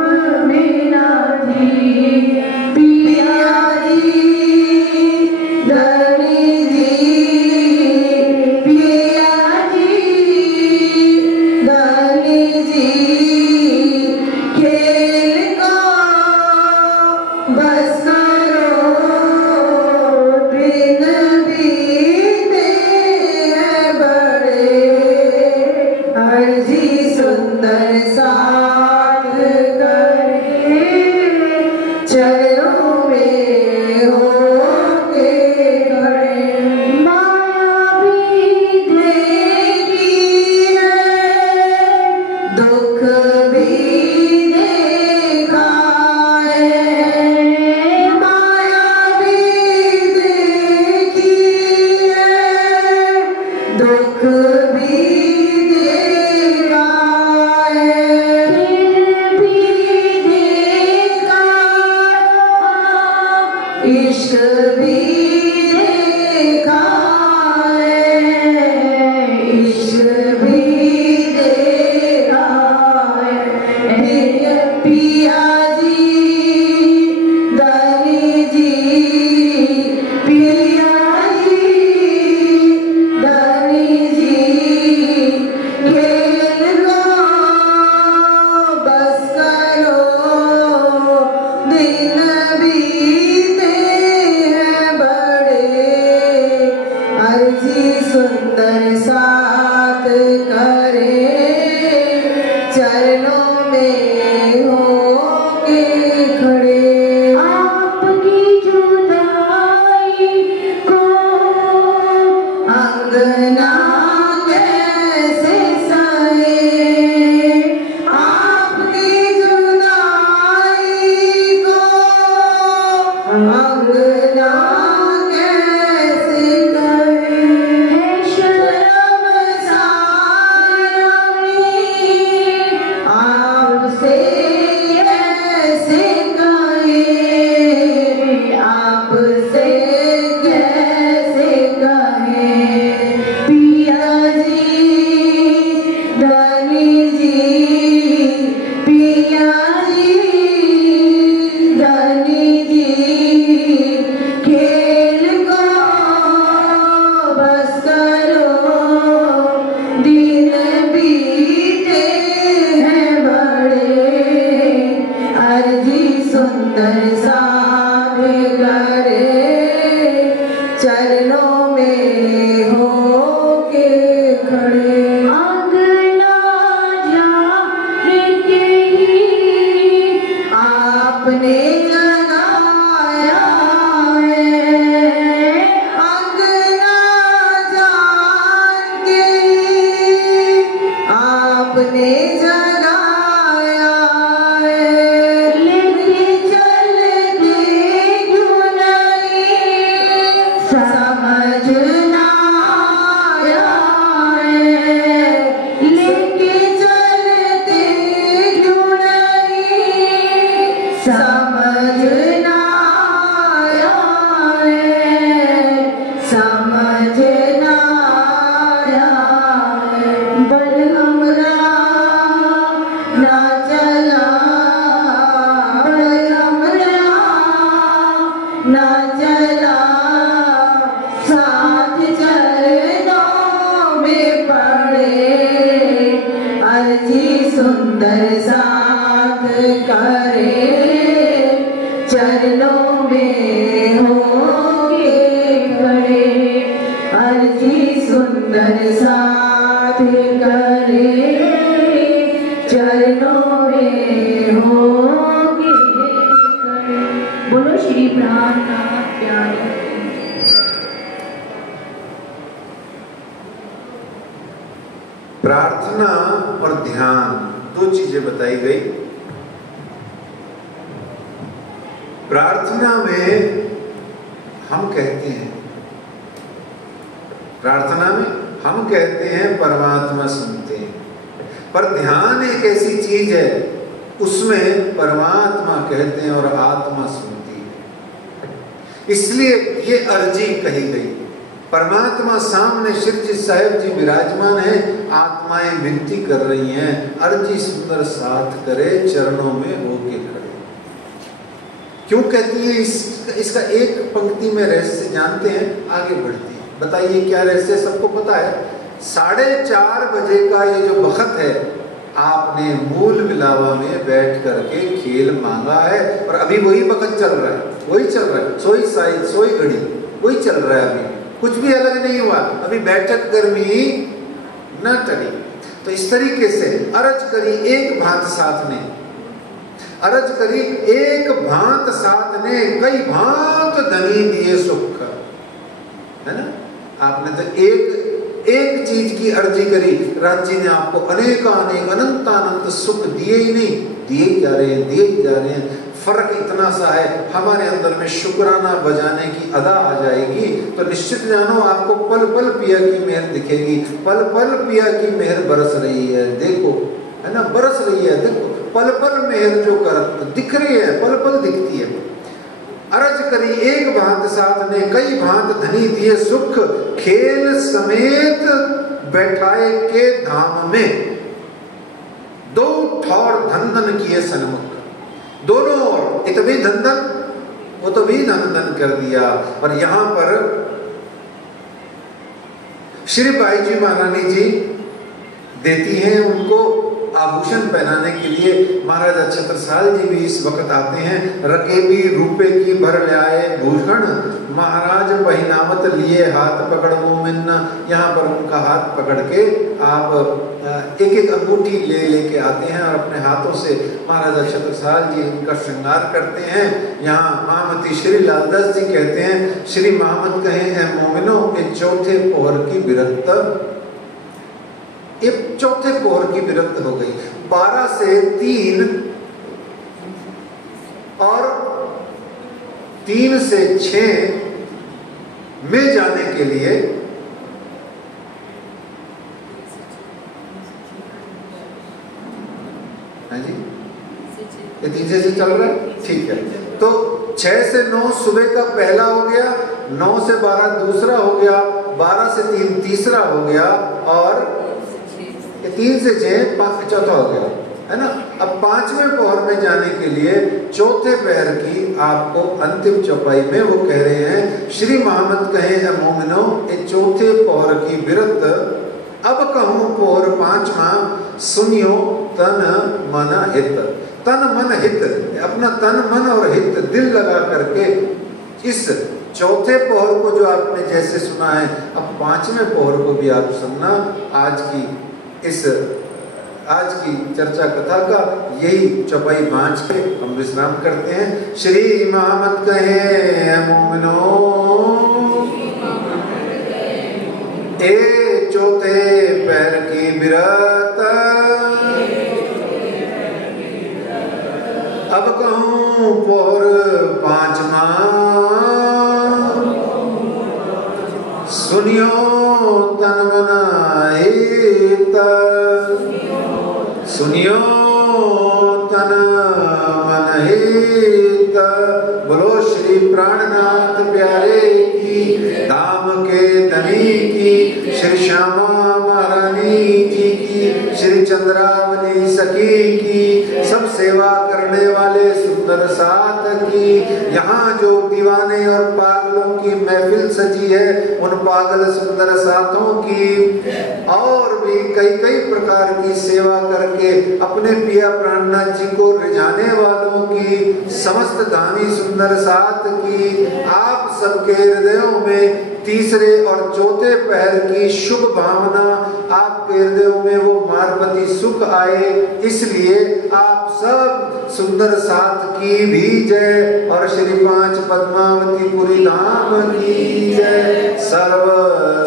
सुंदर साथ करे, चरणों में हो के खड़े। अंगना जान के ही आपने जगाया है, अंगना जान के ही आपने जगाया है। लेके चलते क्यों नहीं समझना आया है, लेके चलते क्यों नहीं समझना आया है, समझना आया है। बल हमरा ना चला, बल हमरा ना चला, साथ चरणों में पड़े, अर्जी सुंदर साथ करे, चरणों में हो के खड़े, अर्जी सुंदर साथ करे, चरणों में हो के खड़े। बोलो श्री प्राणनाथ प्यारे। प्रार्थना और ध्यान दो चीजें बताई गई। प्रार्थना में हम कहते हैं, प्रार्थना में हम कहते हैं परमात्मा सुनते हैं, पर ध्यान एक ऐसी चीज है उसमें परमात्मा कहते हैं और आत्मा सुनती है। इसलिए ये अर्जी कही गई। परमात्मा सामने शिवजी साहिब जी विराजमान है, आत्माएं विनती कर रही हैं, अर्जी सुंदर साथ करे, चरणों में होके खड़े। क्यों कहती है? इसका एक पंक्ति में रहस्य जानते हैं, आगे बढ़ती है। बताइए क्या रहस्य? सबको पता है। 4:30 बजे का ये जो वक्त है, आपने मूल मिलावा में बैठ करके खेल मांगा है और अभी वही वक्त चल रहा है, वही चल रहा है, सोई साई सोई घड़ी वही चल रहा है, अभी कुछ भी अलग नहीं हुआ, अभी बैठक गर्मी न टली। तो इस तरीके से अरज करी एक भांत साथ ने, अरज करी एक भांत साथ ने, कई भांत धनी दिए सुख, है ना? आपने तो एक चीज की अर्जी करी, राज्य ने आपको अनेक अनंत अनंत सुख दिए ही नहीं, दिए ही जा रहे हैं, दिए ही जा रहे हैं। फर्क इतना सा है, हमारे अंदर में शुक्राना बजाने की अदा आ जाएगी तो निश्चित जानो आपको पल पल पिया की मेहर दिखेगी, पल पल पिया की मेहर बरस रही है, देखो, है ना, बरस रही है, देखो पल पल मेहर जो कर दिख रही है, पल पल दिखती है। अरज करी एक भांत साथ ने, कई भांत धनी दिए सुख, खेल समेत बैठाए के धाम में, दो ठौर धन धन किए सन्मुख, दोनों ओर इत भी धन धन, वो तो भी धन धन कर दिया। और यहां पर श्री बाई जी महारानी जी देती हैं उनको आभूषण पहनाने के लिए। महाराजा छत्रसाल जी भी इस वक्त आते हैं, रकेबी रूपे की भर लाए भूषण, महाराज पहिनावत लिए हाथ पकड़ मोमिन। यहाँ पर उनका हाथ पकड़ के आप एक एक अंगूठी लेके आते हैं और अपने हाथों से महाराजा छत्रसाल जी उनका श्रृंगार करते हैं। यहाँ महामती श्री लालदास जी कहते हैं, श्री महामत कहे हैं मोमिनो के चौथे पोहर की विरक्त, एक चौथे पोहर की विरक्त हो गई। 12 से 3 और 3 से 6 में जाने के लिए हाँ जी, ये 3 से 6 चल रहा है, ठीक है। तो 6 से 9 सुबह का पहला हो गया, 9 से 12 दूसरा हो गया, 12 से 3 तीसरा हो गया और 3 से 6 चौथा हो गया, है ना। अब 5वें पहर में जाने के लिए चौथे पहर की आपको अंतिम चौपाई में वो कह रहे हैं, श्री महामत कहे है मोमिनो ए चौथे पहर की विरत, अब कहूँ पहर 5वां सुनियो तन मन हित। तन मन हित, अपना तन मन और हित दिल लगा करके इस चौथे पहर को जो आपने जैसे सुना है, अब पांचवें पहर को भी आप सुनना। आज की चर्चा कथा का यही चौपाई बांच के हम विश्राम करते हैं। श्री महामत कहे मोमिनो, ए चौथे पैर की बिरत, अब कहूँ पहर पांचवा, सुनियो तन मन हित, सुनियो तन मन हित। बोलो श्री प्राणनाथ प्यारे की, धाम के धनी की, श्री श्यामा महारानी जी की, श्री चंद्रावली सखी की, सब सेवा करने वाले सुंदर साथ की, यहाँ जो दीवाने और पागलों की महफिल सजी है, उन पागल सुंदर साथों की, और भी कई कई प्रकार की सेवा करके अपने पिया प्राणनाथ जी को रिझाने वालों की, समस्त धामी सुंदर साथ की, आप सबके हृदयों में तीसरे और चौथे पहर की शुभ भावना, आपके हृदयों में वो मार्पति सुख आए, इसलिए आप सब सुंदर साथ की भी जय, और श्री पांच पद्मावती पुरी धाम की जय, सर्व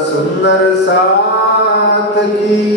सुंदर साथ की